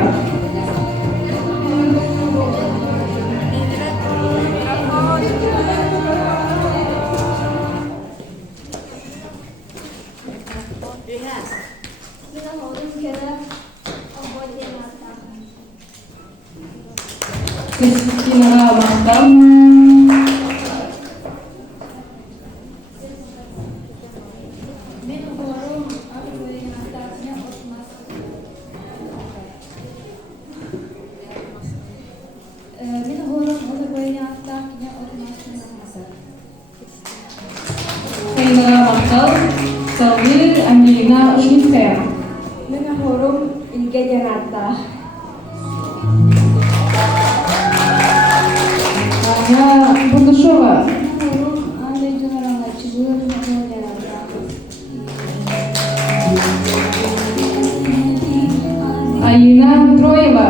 Кристинаға Мақтал. Sayınaға Мақтал. Салгы Ангелина Ушницкая. Мен хорум Илге Жанатта. Аня Бурдышова. Хорум Андрей Джанарана Чигур Жанатта. Алина Троева.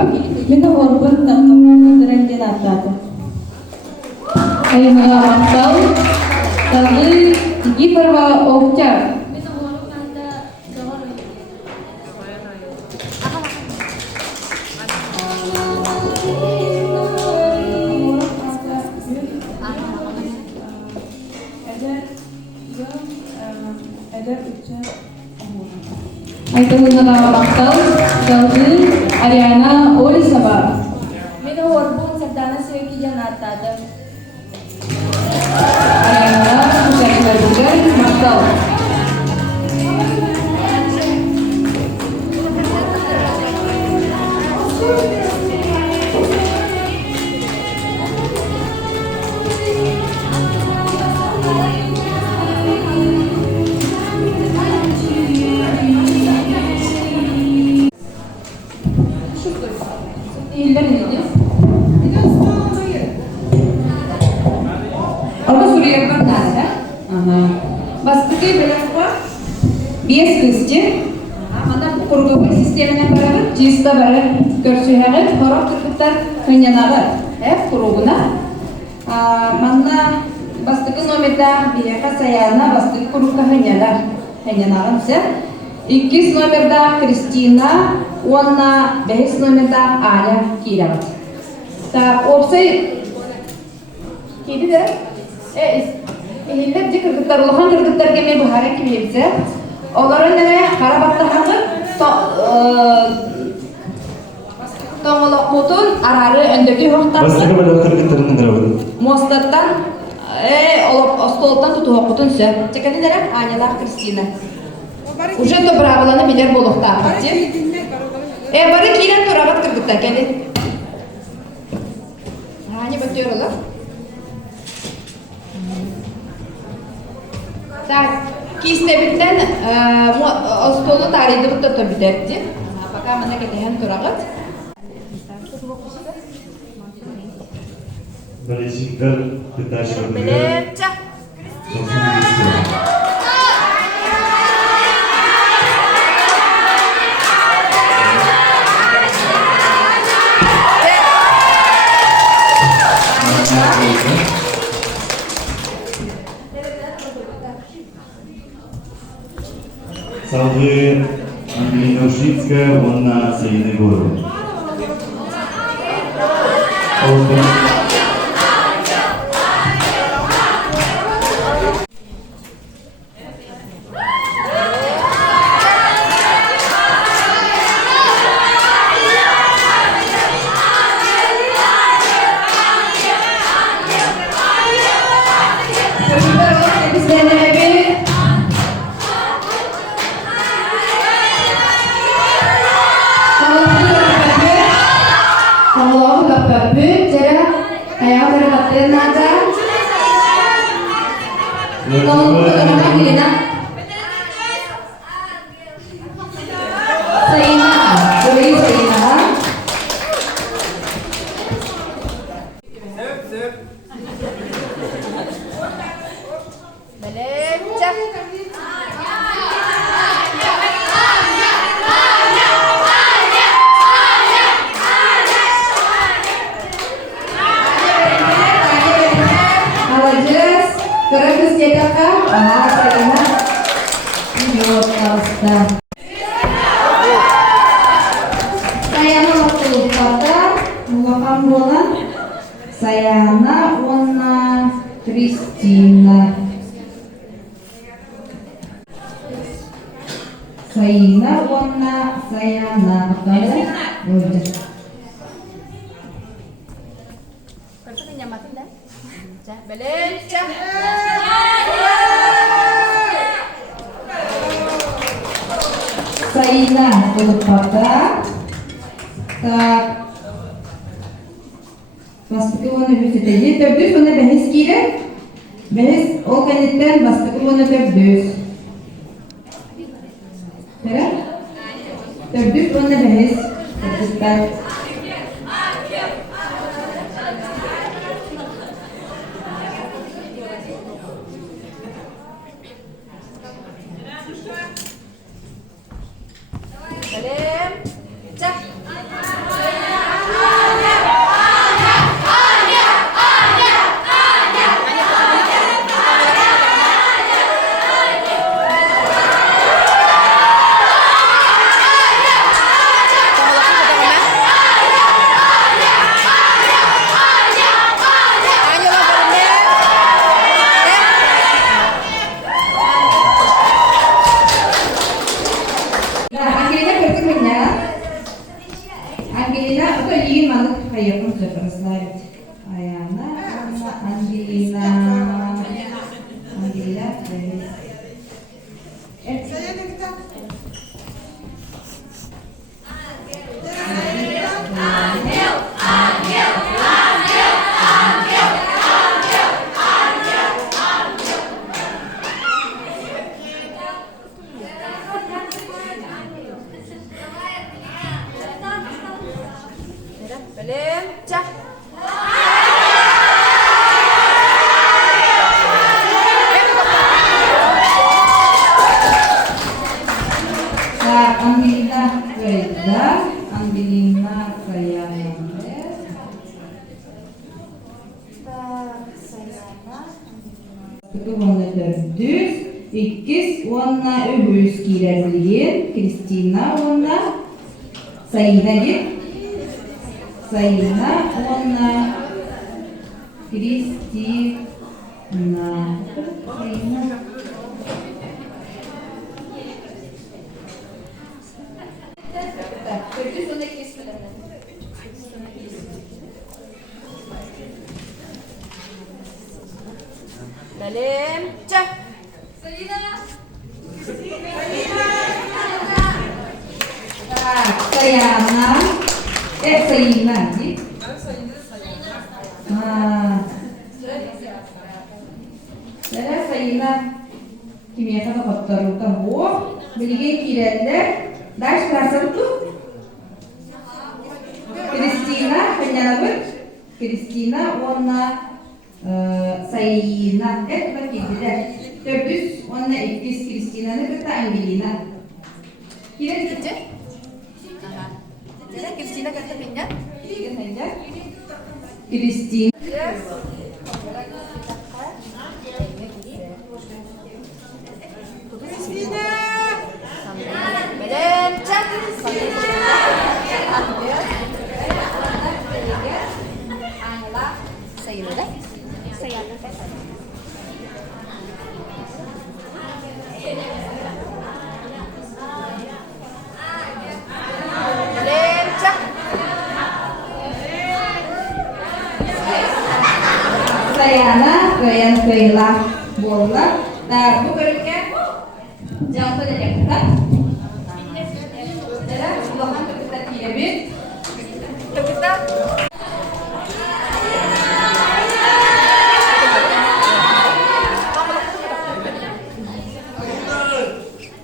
Мен орбын тақымын Жанатта. Sayınaға Мақтал. Салгы Гипарова Октябрь. Айтылынаға Мақтал. Салгы Ариана Олесова. Мен орбун Сардана Севки Жанатта. Ариана Кушаршыларбыгар Мақтал. İller ne diyor? Orada Suriye Kırnaz'da. Bastıkı Belaspa. Biyes kızcı. Anda kurduğu sistemine beraber cista beraber görsüyerek horok Kırgıtlar kınyanağı hep kurduğuna. Manna бастыкы номерда бияка Саяна, бастыкы курукка ханянаган се. 2 номерда Кристина, онна 5 номерда Аня кирагат. Так, опсай киди де. Ehillet di kırgıtlar, ulahan kırgıtlar gemi bu harek gibi bize. Onların nere karabattahangı toğolok mutun ararı öndeki hoqtan. Бастыгы бала кыргыттарын дырабын. Mostatan stoltan tutuğu mutun sö. Çekeni nere? Anyalar Kristina. Уже добраваланы билер болохта. Бары кирен турабат кыргыттар келdi. Аня бөтөр олар. Так, кистебиттен столу тарыйды бутта битепти. Пока мына кетеген турагат. Балежиктер питашырды. Salwy Angelina Uszicka, Anna Sejny-Góru. Sayana, Anna, Kristina. Sayana, Anna, Sayana. Udah. Kerja nyamatin dah. Cah, belen, cah. Sayana, Kulupata. Tak. Бастыгы оны бүсетеге төрдүс, оны бәхес кире. Бәхес ол кәнеттен бастыгы оны төрдүс. Тәрі? Төрдүс оны бәхес. Төрдүстәр. Кәлем. Чак. Angelina, apa ingin mana kayak pun sudah slide. Ayana, Angelina, saya kita. Belum, cak. Angelina Freda, Angelina Sayana. иккис уонна өбүс киирер билген Кристина уонна Саина дит. Саина уонна Кристина. Саина. Далем, ча. Так, Саяна. Саина, ди. Саина. Кимия ката коттару табу. Билген киреллер. Дальше классарту. Кристина, понятно? Кристина, онна Саина. Это киреллер. Töbüs, onunla etkisiz Kristina'nı bir de Angelina. Kira gidecek? Kristina kata pindah. Kristina. Dalem, cak. Angela, Sayana dah. Sayana kata. Dalem, cak. Sayana, Ryan Kayla, bola. Nah, bu kerja jangan pada kita. Jadi, bahkan kita kirim. Kita.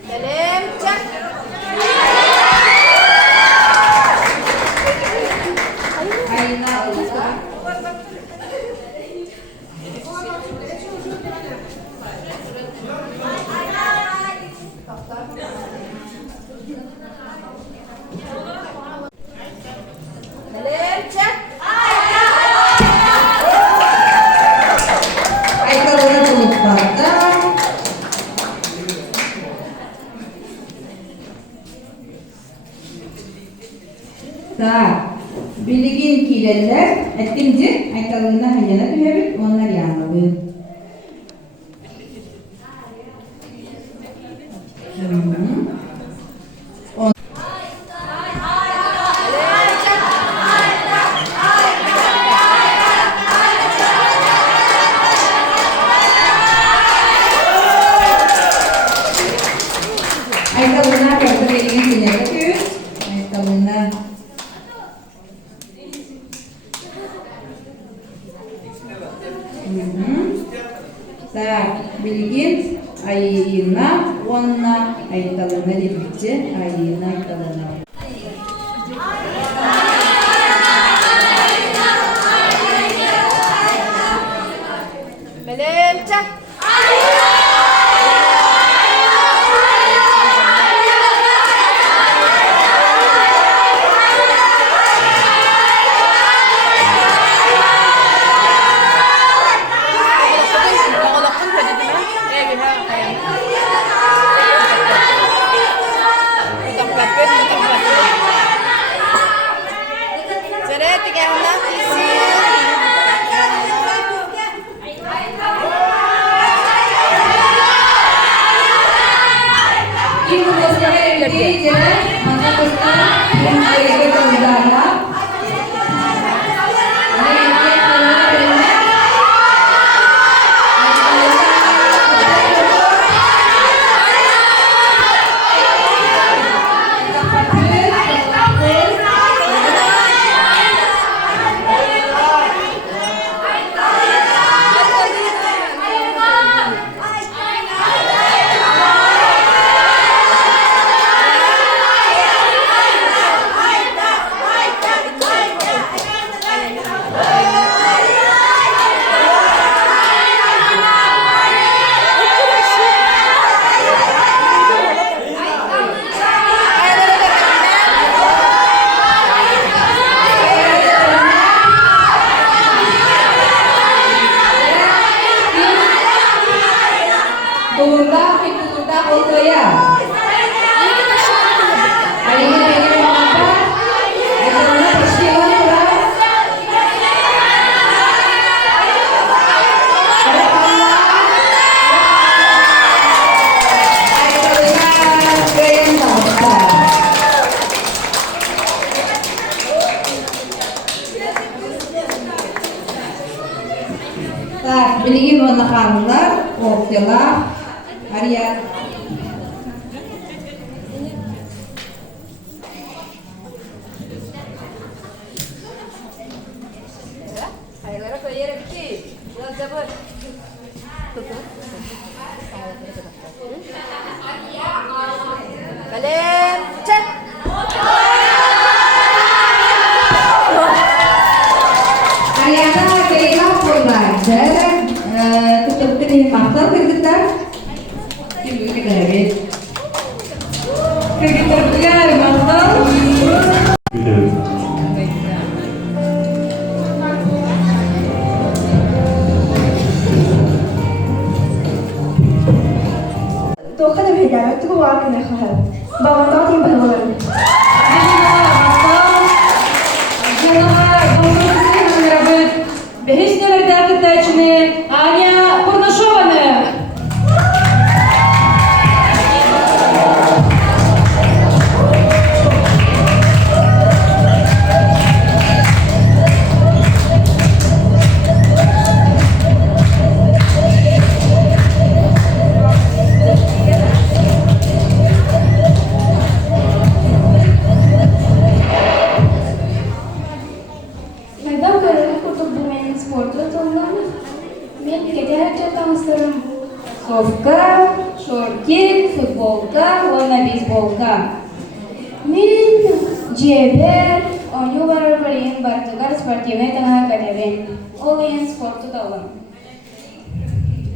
Dalem, cak. Aina, Dalem, cak. Aika udah lupa. Так, билеген кийлерлер әткенде айталына хәйяна түһәбит, onlar янабы. Айталына кәртә берген кийләргә күз, айталына Так, билген айына, онна айталына дебитче, айына айталына. Dalem, cak. Ibu bosnya ini jalan, maka bosnya yang ada di udara. Соя. Алина бегер мамата. Айталына почти вантура. Айталына кайын талықта. Так, билигин оны ханымдар, оқтела, Ария. Hayırlara koyarım ki. Biraz zabır. Kalem çek. Ariana kayıla koylar. Tutuptun maktar kırgıtlar. Şimdi kadar kırgıtlar kırgıtlar maktar. توخد بهداية تقوى عكنا خهر بابطاتي بهولن Бехиснелерден кытачыны Аня Курнашованы. Neden böyle kurtuldu benim sporda tanımlarım? Ben giderce tanıştırırım. Совка, шорти, футболка, вона бейсболка. Мен жебер, onu barbarayın Portugal Sportivo Tanaha Kadeven. Олын спорту талым.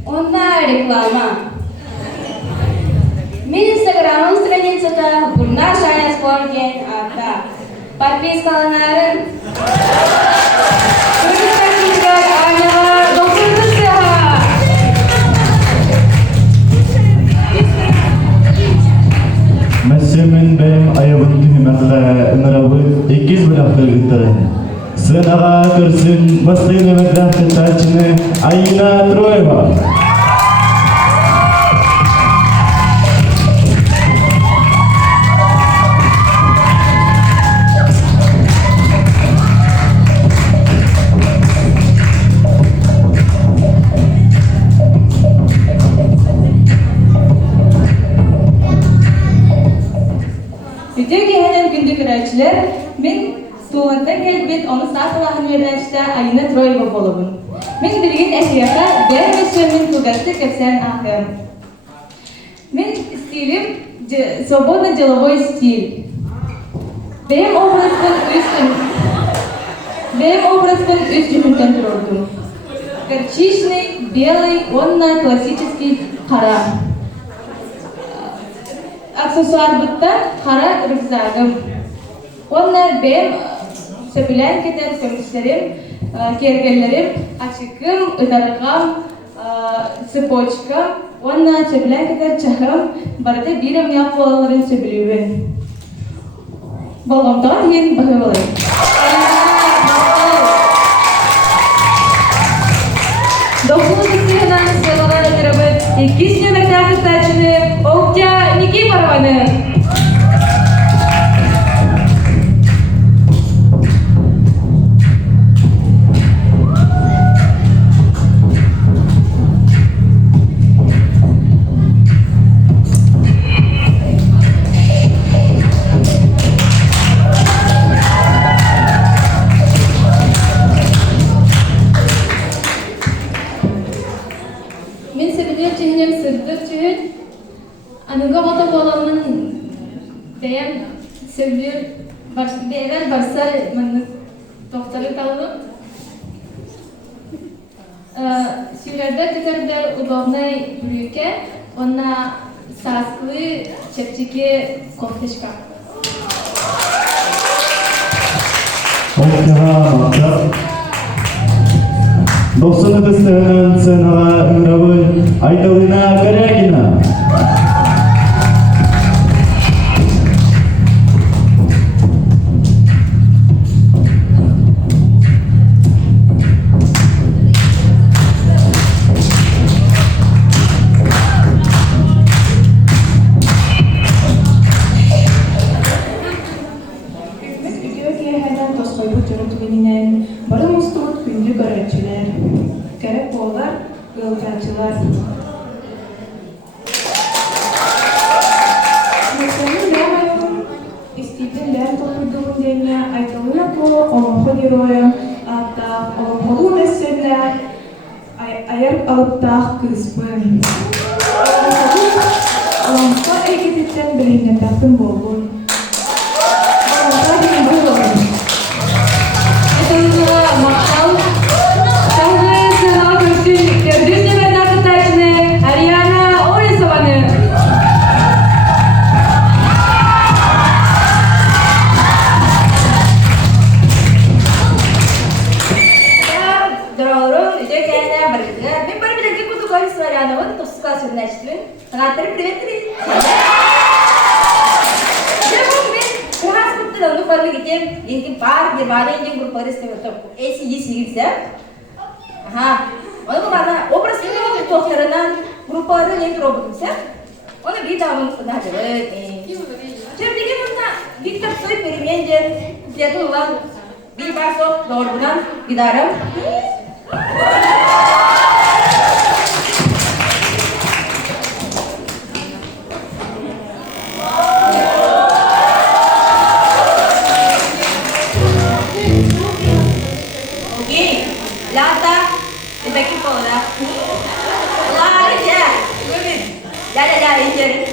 Онна реклама. Мен Instagram'ın страницада Бурна Шаня Спорт ден ата. Подпискаланарын. Көрсетіңіздер Аняға доктырдысы. Мәсемен бәйім айыбын түймәқға ыңырабы екіз бұлақты ғыттырын. Сынаға көрсін басқын өмәкті тачыны Айна Троева. Ütü gehenen gündük öğrenciler, ben tuğlandan gelbet onu sağ salahın öğrencide Ayna Troyeva bolubun. Ben bilgin ehliyata der ve sömün tuğdatı kepsen ahım. Ben stilim свободно деловой стиль. Benim образын üç cümleden dururdum. Горчичный, белый, онна классический қара. Аксессуар бұттан қара рюкзагым. Onlar benim söpülen кетер көміштерім, кергелерім, açıkım, ыдарғам, цепочкам, onlar söpülen кетер чахым, barada birім яқ болаларын söpülübін. Болғамдаған ең бұғы болайын. Дохлу дисциплинаны сыйлаған өтірібі, 2 нөмірдағы стачыны Октя Никифорованы. Мен себелер тегінем сырдыр түйін, анығы ғата боланын бәйін себелер бәйлер барса мұны тоқтары қалып. Сүйрерді кетерді удобный брюке, онна саслы чепчеке кофточка. Оқтяға мақтап. 90 сценаға ыңырабы Айталына Корягина. болдылар. Истейтін бәрін тоқырдығын дейіне айтылына бұл олымқы героя атта олымқылу мәселі аяр алыптақ кызбын. Олымқы әрекететтен білінген тақтың болуын. Олымқы деген бұл олым. Это мақтау. Тағы сынаға көрсін көрдіз небен артытачыны Ариана Орисованы. Дорогой, иди к ней, барыга. Мен бар билеги куду говори с Ариановой, то сука сюрначтвин. Анатыры привет. Кыргыз куттан ону барды кетем. Энди бар Германия энди группалар истеп эси есигилсе. Ага. Оны бана образ менен тохторунан группаларын энди роботумсе. Оны bir daha bunu надыры. Чем деген мына Виктор Цой переменде куплеты улан bir басок doğrudan gidarım. Oke, lata, dibagi pola. Lari ya, gimana? Ya, injeri.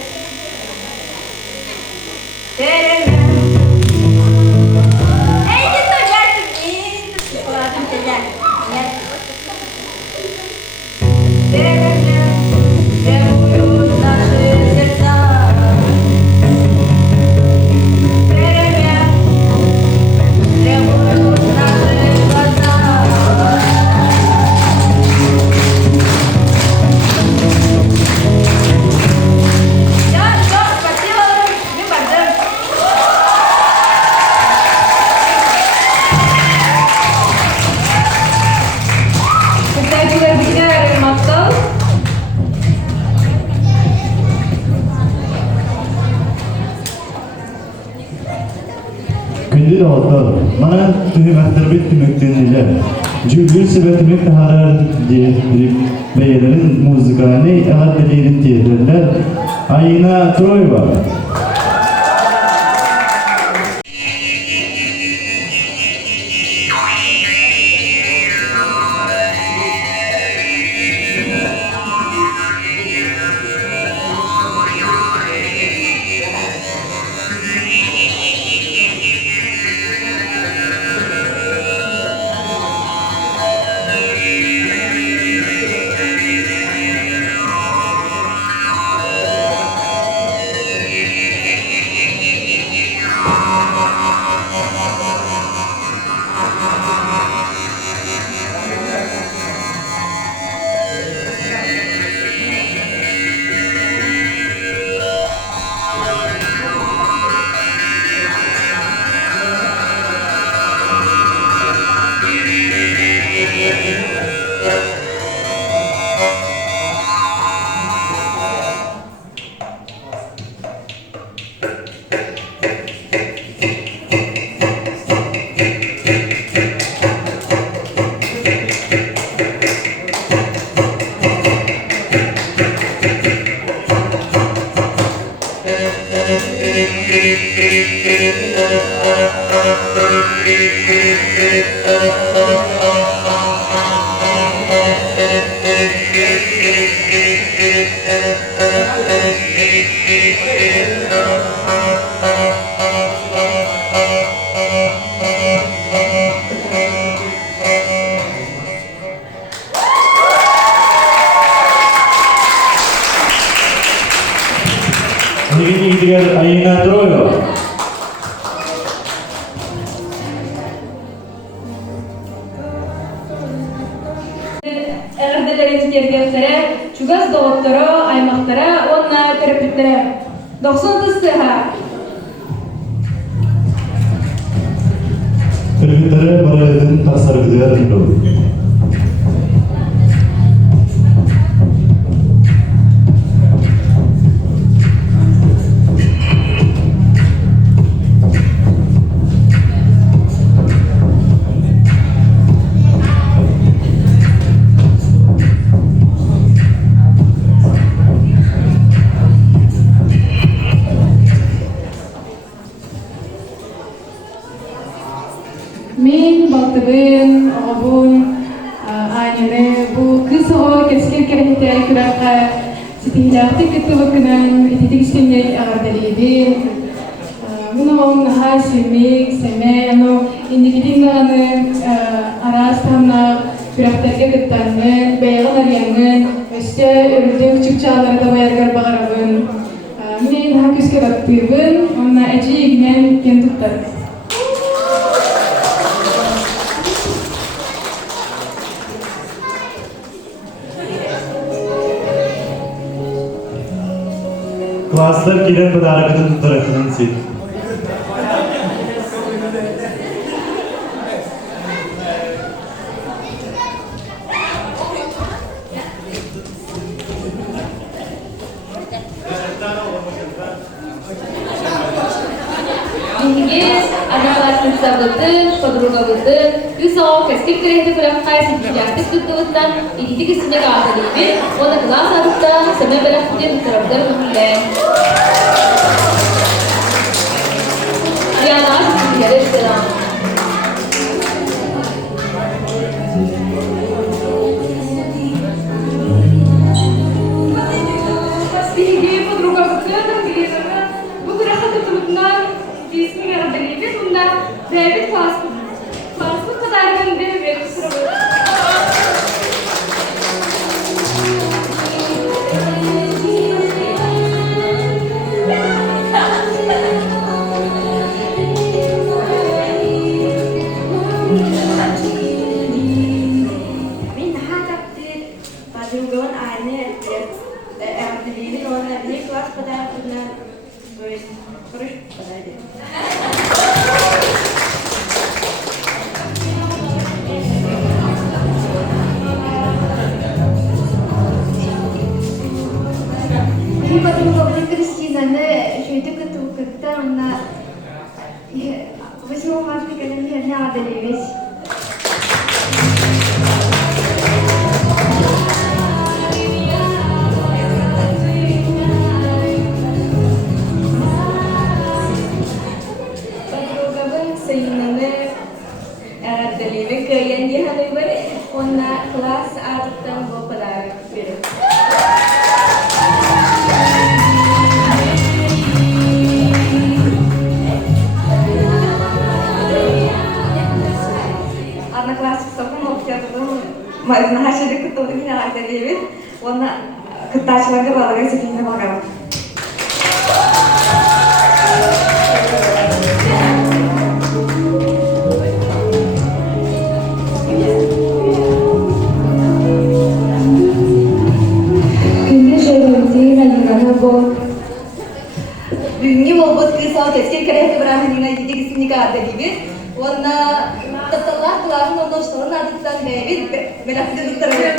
Kündür oldu. Bana tühümetler bitmektendiler. Cübül sebetimek taharar diye beylerin muzikani ağaddelerin tiyederler. Ayına Troy var. Diğer ayına Troy. Әгәрдәләрен тергәнләре, чугас докторы, аймактары, онна терапевтлары. 90-сы. Terbitere barayedin tasargıdayar kilo. Алтыбын, оғабын, айнаны, бұл кыз оғы кескер кереметтері күраққа сетихилақты күтті бұкынан ететік істемнен ағардалейбін. Мұны оғын ға сүймек, сәмәну, индивидингағаны арас тамнақ, күрақтарға күттанын, бәйғын арияңын, өсті өрілдің чүкчағаларды баярғар бағарабын. Мен ға көзге бақтыбын, онына әжі егінен кен тұттар. Класслар кирен подарыгын туттаракынан сет. Биһиги одноклассницабытын, подругабытын, үс оҕо кэскил кирэхти быраххай ситилиактык туттубуттан идитик исинек ааталийбит, оны класс адыттан сэмэ бэрахтин туттарабытар үһүллээ. Риана ситилиэри эстерам. Биһиги подругабытын, билиганы, бу кыраха туттубутунан исинек ааталийбит, унда бэбит класслык катарынан бэбит турабыт. Min hataktır, подруган aynı erteliydi, ona bir klas padaratından böyle kuruş padardı. Мен подругабын Кристинаны жүйді күтті, онна 8 классныкының жеріне адалебес. Подругабын сыйынаны әраддалийбит кыйын диһалыйбыр, онна класс адыттан бу подарок беріп. Одноклассник сокун октябрь мазнахашыды күтті кіне артелебит, оны кыттачыларға балыға секеніне бағарам. Күнге жайылымдың әліганы бұл. Бүгінгі ол бұд күйсал кескер керекті бірағынына едек ісінеге артелебит, оны татталар құлағын оны ұштығын адыттан бәйбет бәләқті тұттырып.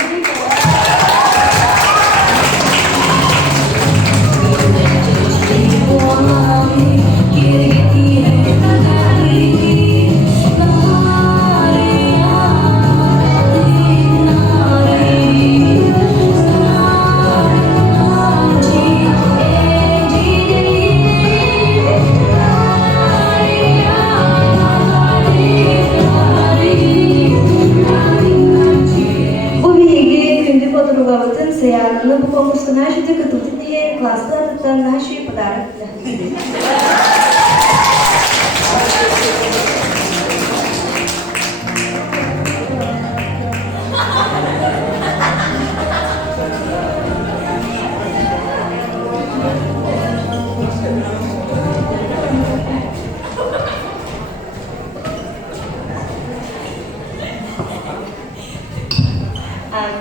Bu bilgi gündü podrugavatın seyahatını bu konkursuna şütü kıtıldı diye klaslı adıttan naşuyu padarak.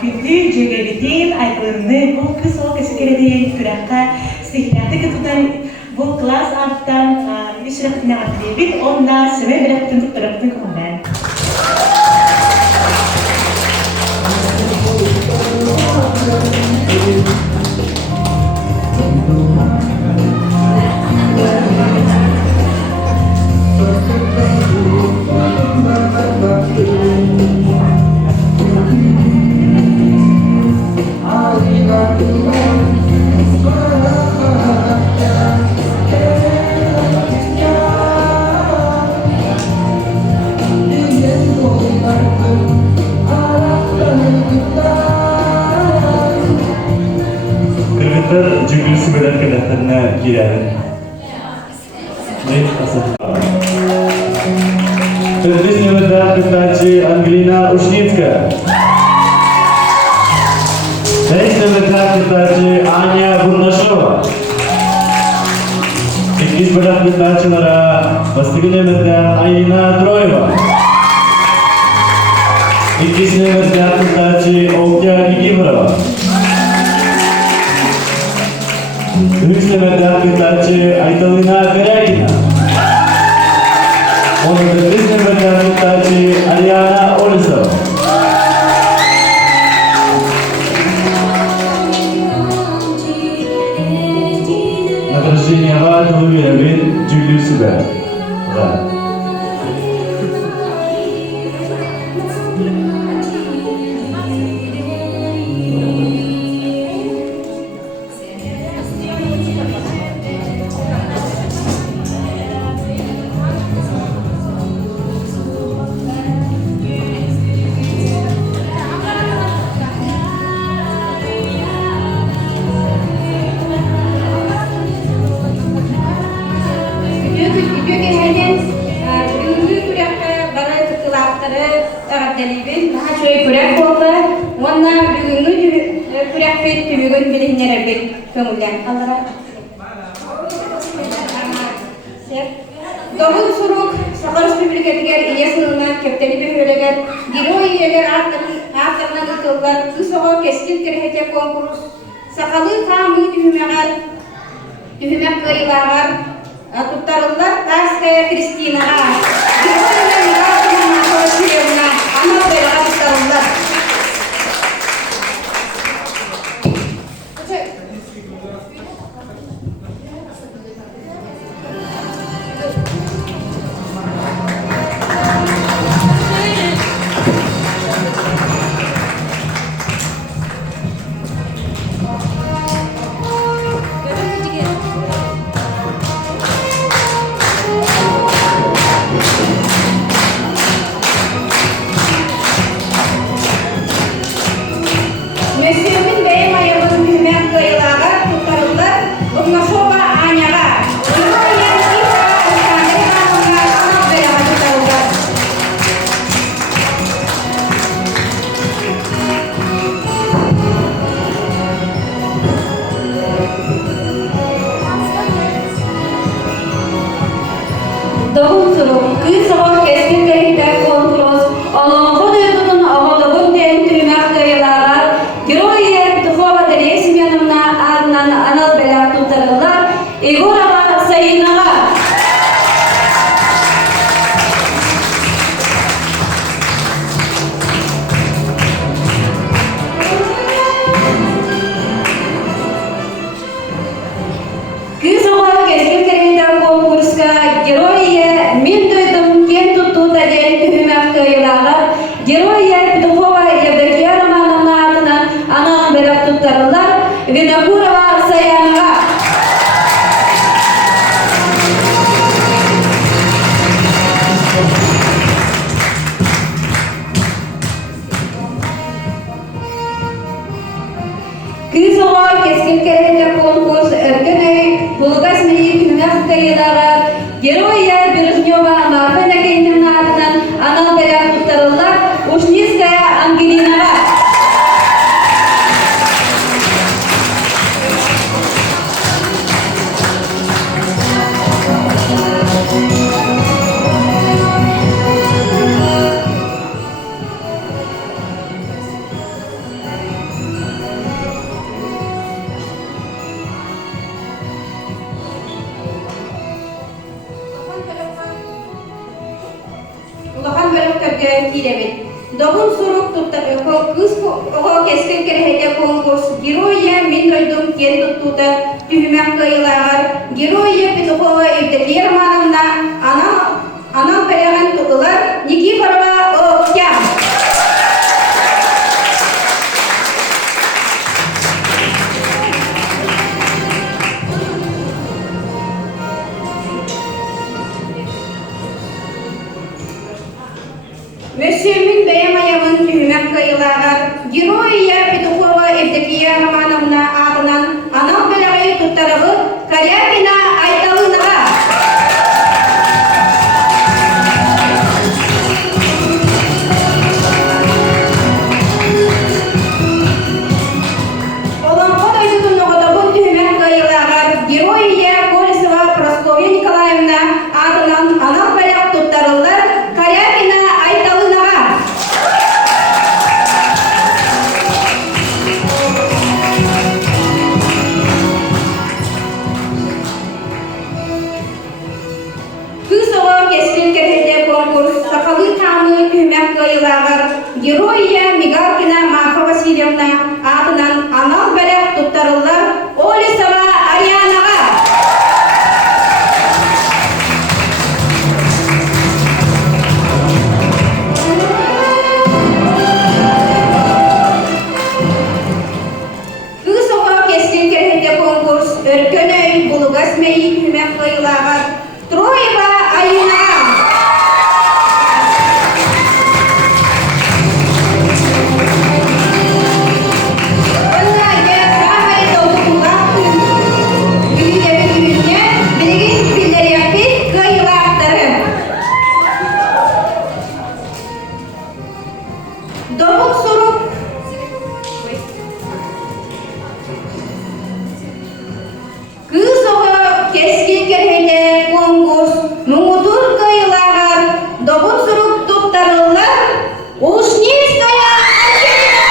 Күнді жүгеліден айбырны бұл кыз ол кәсікерден күраққа стихияты күтудан бұл класс арттан ешіріқтіне артылебет, онда сөме біріқтін тұттырыптың көмін. Третий номер кстати Ангелина Ушницкая. Третий номер кстати Аня Бурнашова. Ikkinchi bo'lim futbolchilari Pastki nomerda Ayna Troyeva. Ikkinchi nomerda futbolchi Olga Nikiforova. Uchinchi nomerda futbolchi Aytalina Karagina. 13 nomerda futbolchi Ariana Olisova. Награждение Владимира Джулию себя. Да. Doğum suruk Sakar Respublikatiger iyasından kepteni behöleger Giroy yeler artarına gıkılgar Kısoğa keskin kerhete konkurs Sakalı kamı tühümek kıyılar Tuttarıllar Tarskaya Kristina'na Giroy yeler artarına Nakosiyevna Ana belağa tuttarıllar Doğum suruk kız keskin kerehete konkurs Giroya min doydum ken tuttuda tühümek kıyılar Giroya Petukova evdeliyer manamna anam peragan tutular Nikiforova Okya Mösyömün beyamayamın tühümek kıyılar Giroya Petukova evdeliyer manamna adından anam peragan tuttarabı Karyakina Aytalınava конкурс Сахалы Тамы Күмәк Кайылағыр Героя Мигалкина Марфа Васильевна атынан анал бәрәк тұттарылар Олесова Арианаға. Конкурс өркөнөй булугас мейи күмәк кыйлагар Троева Айына. Онлайга самай долгуга үйренүнө билген билдеряпи кыйлактары. Добук суруп Keskin kerhede konкурс Муңутур кыйлагар добун суруп туттарылар Ушневская Ангелина.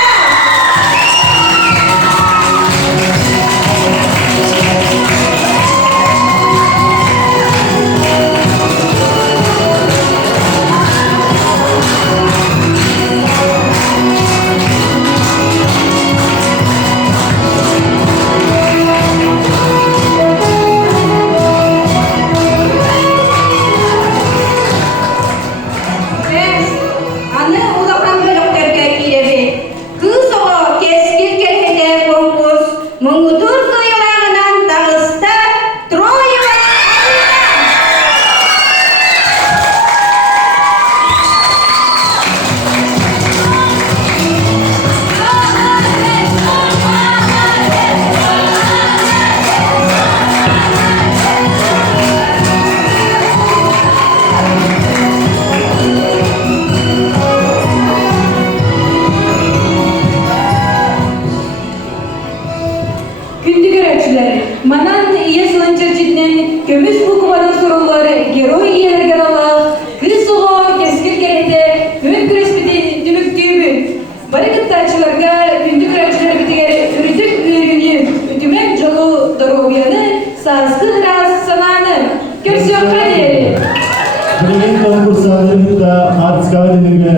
Муңутур кыйлагынан тагыста Троева Манан ие сылынчыр житнен көмүс букубанын сурулары герой иелерген алал кыз ого кескил керете өн күреспеден дүмүктүүбү барыкыттачыларга күндүк рачылар битигер үрүтүк үйрүнү үтүмек жолу дорообияны саскы раз сананы көрсөкка дери. Билген конкурс алымында артскава денеге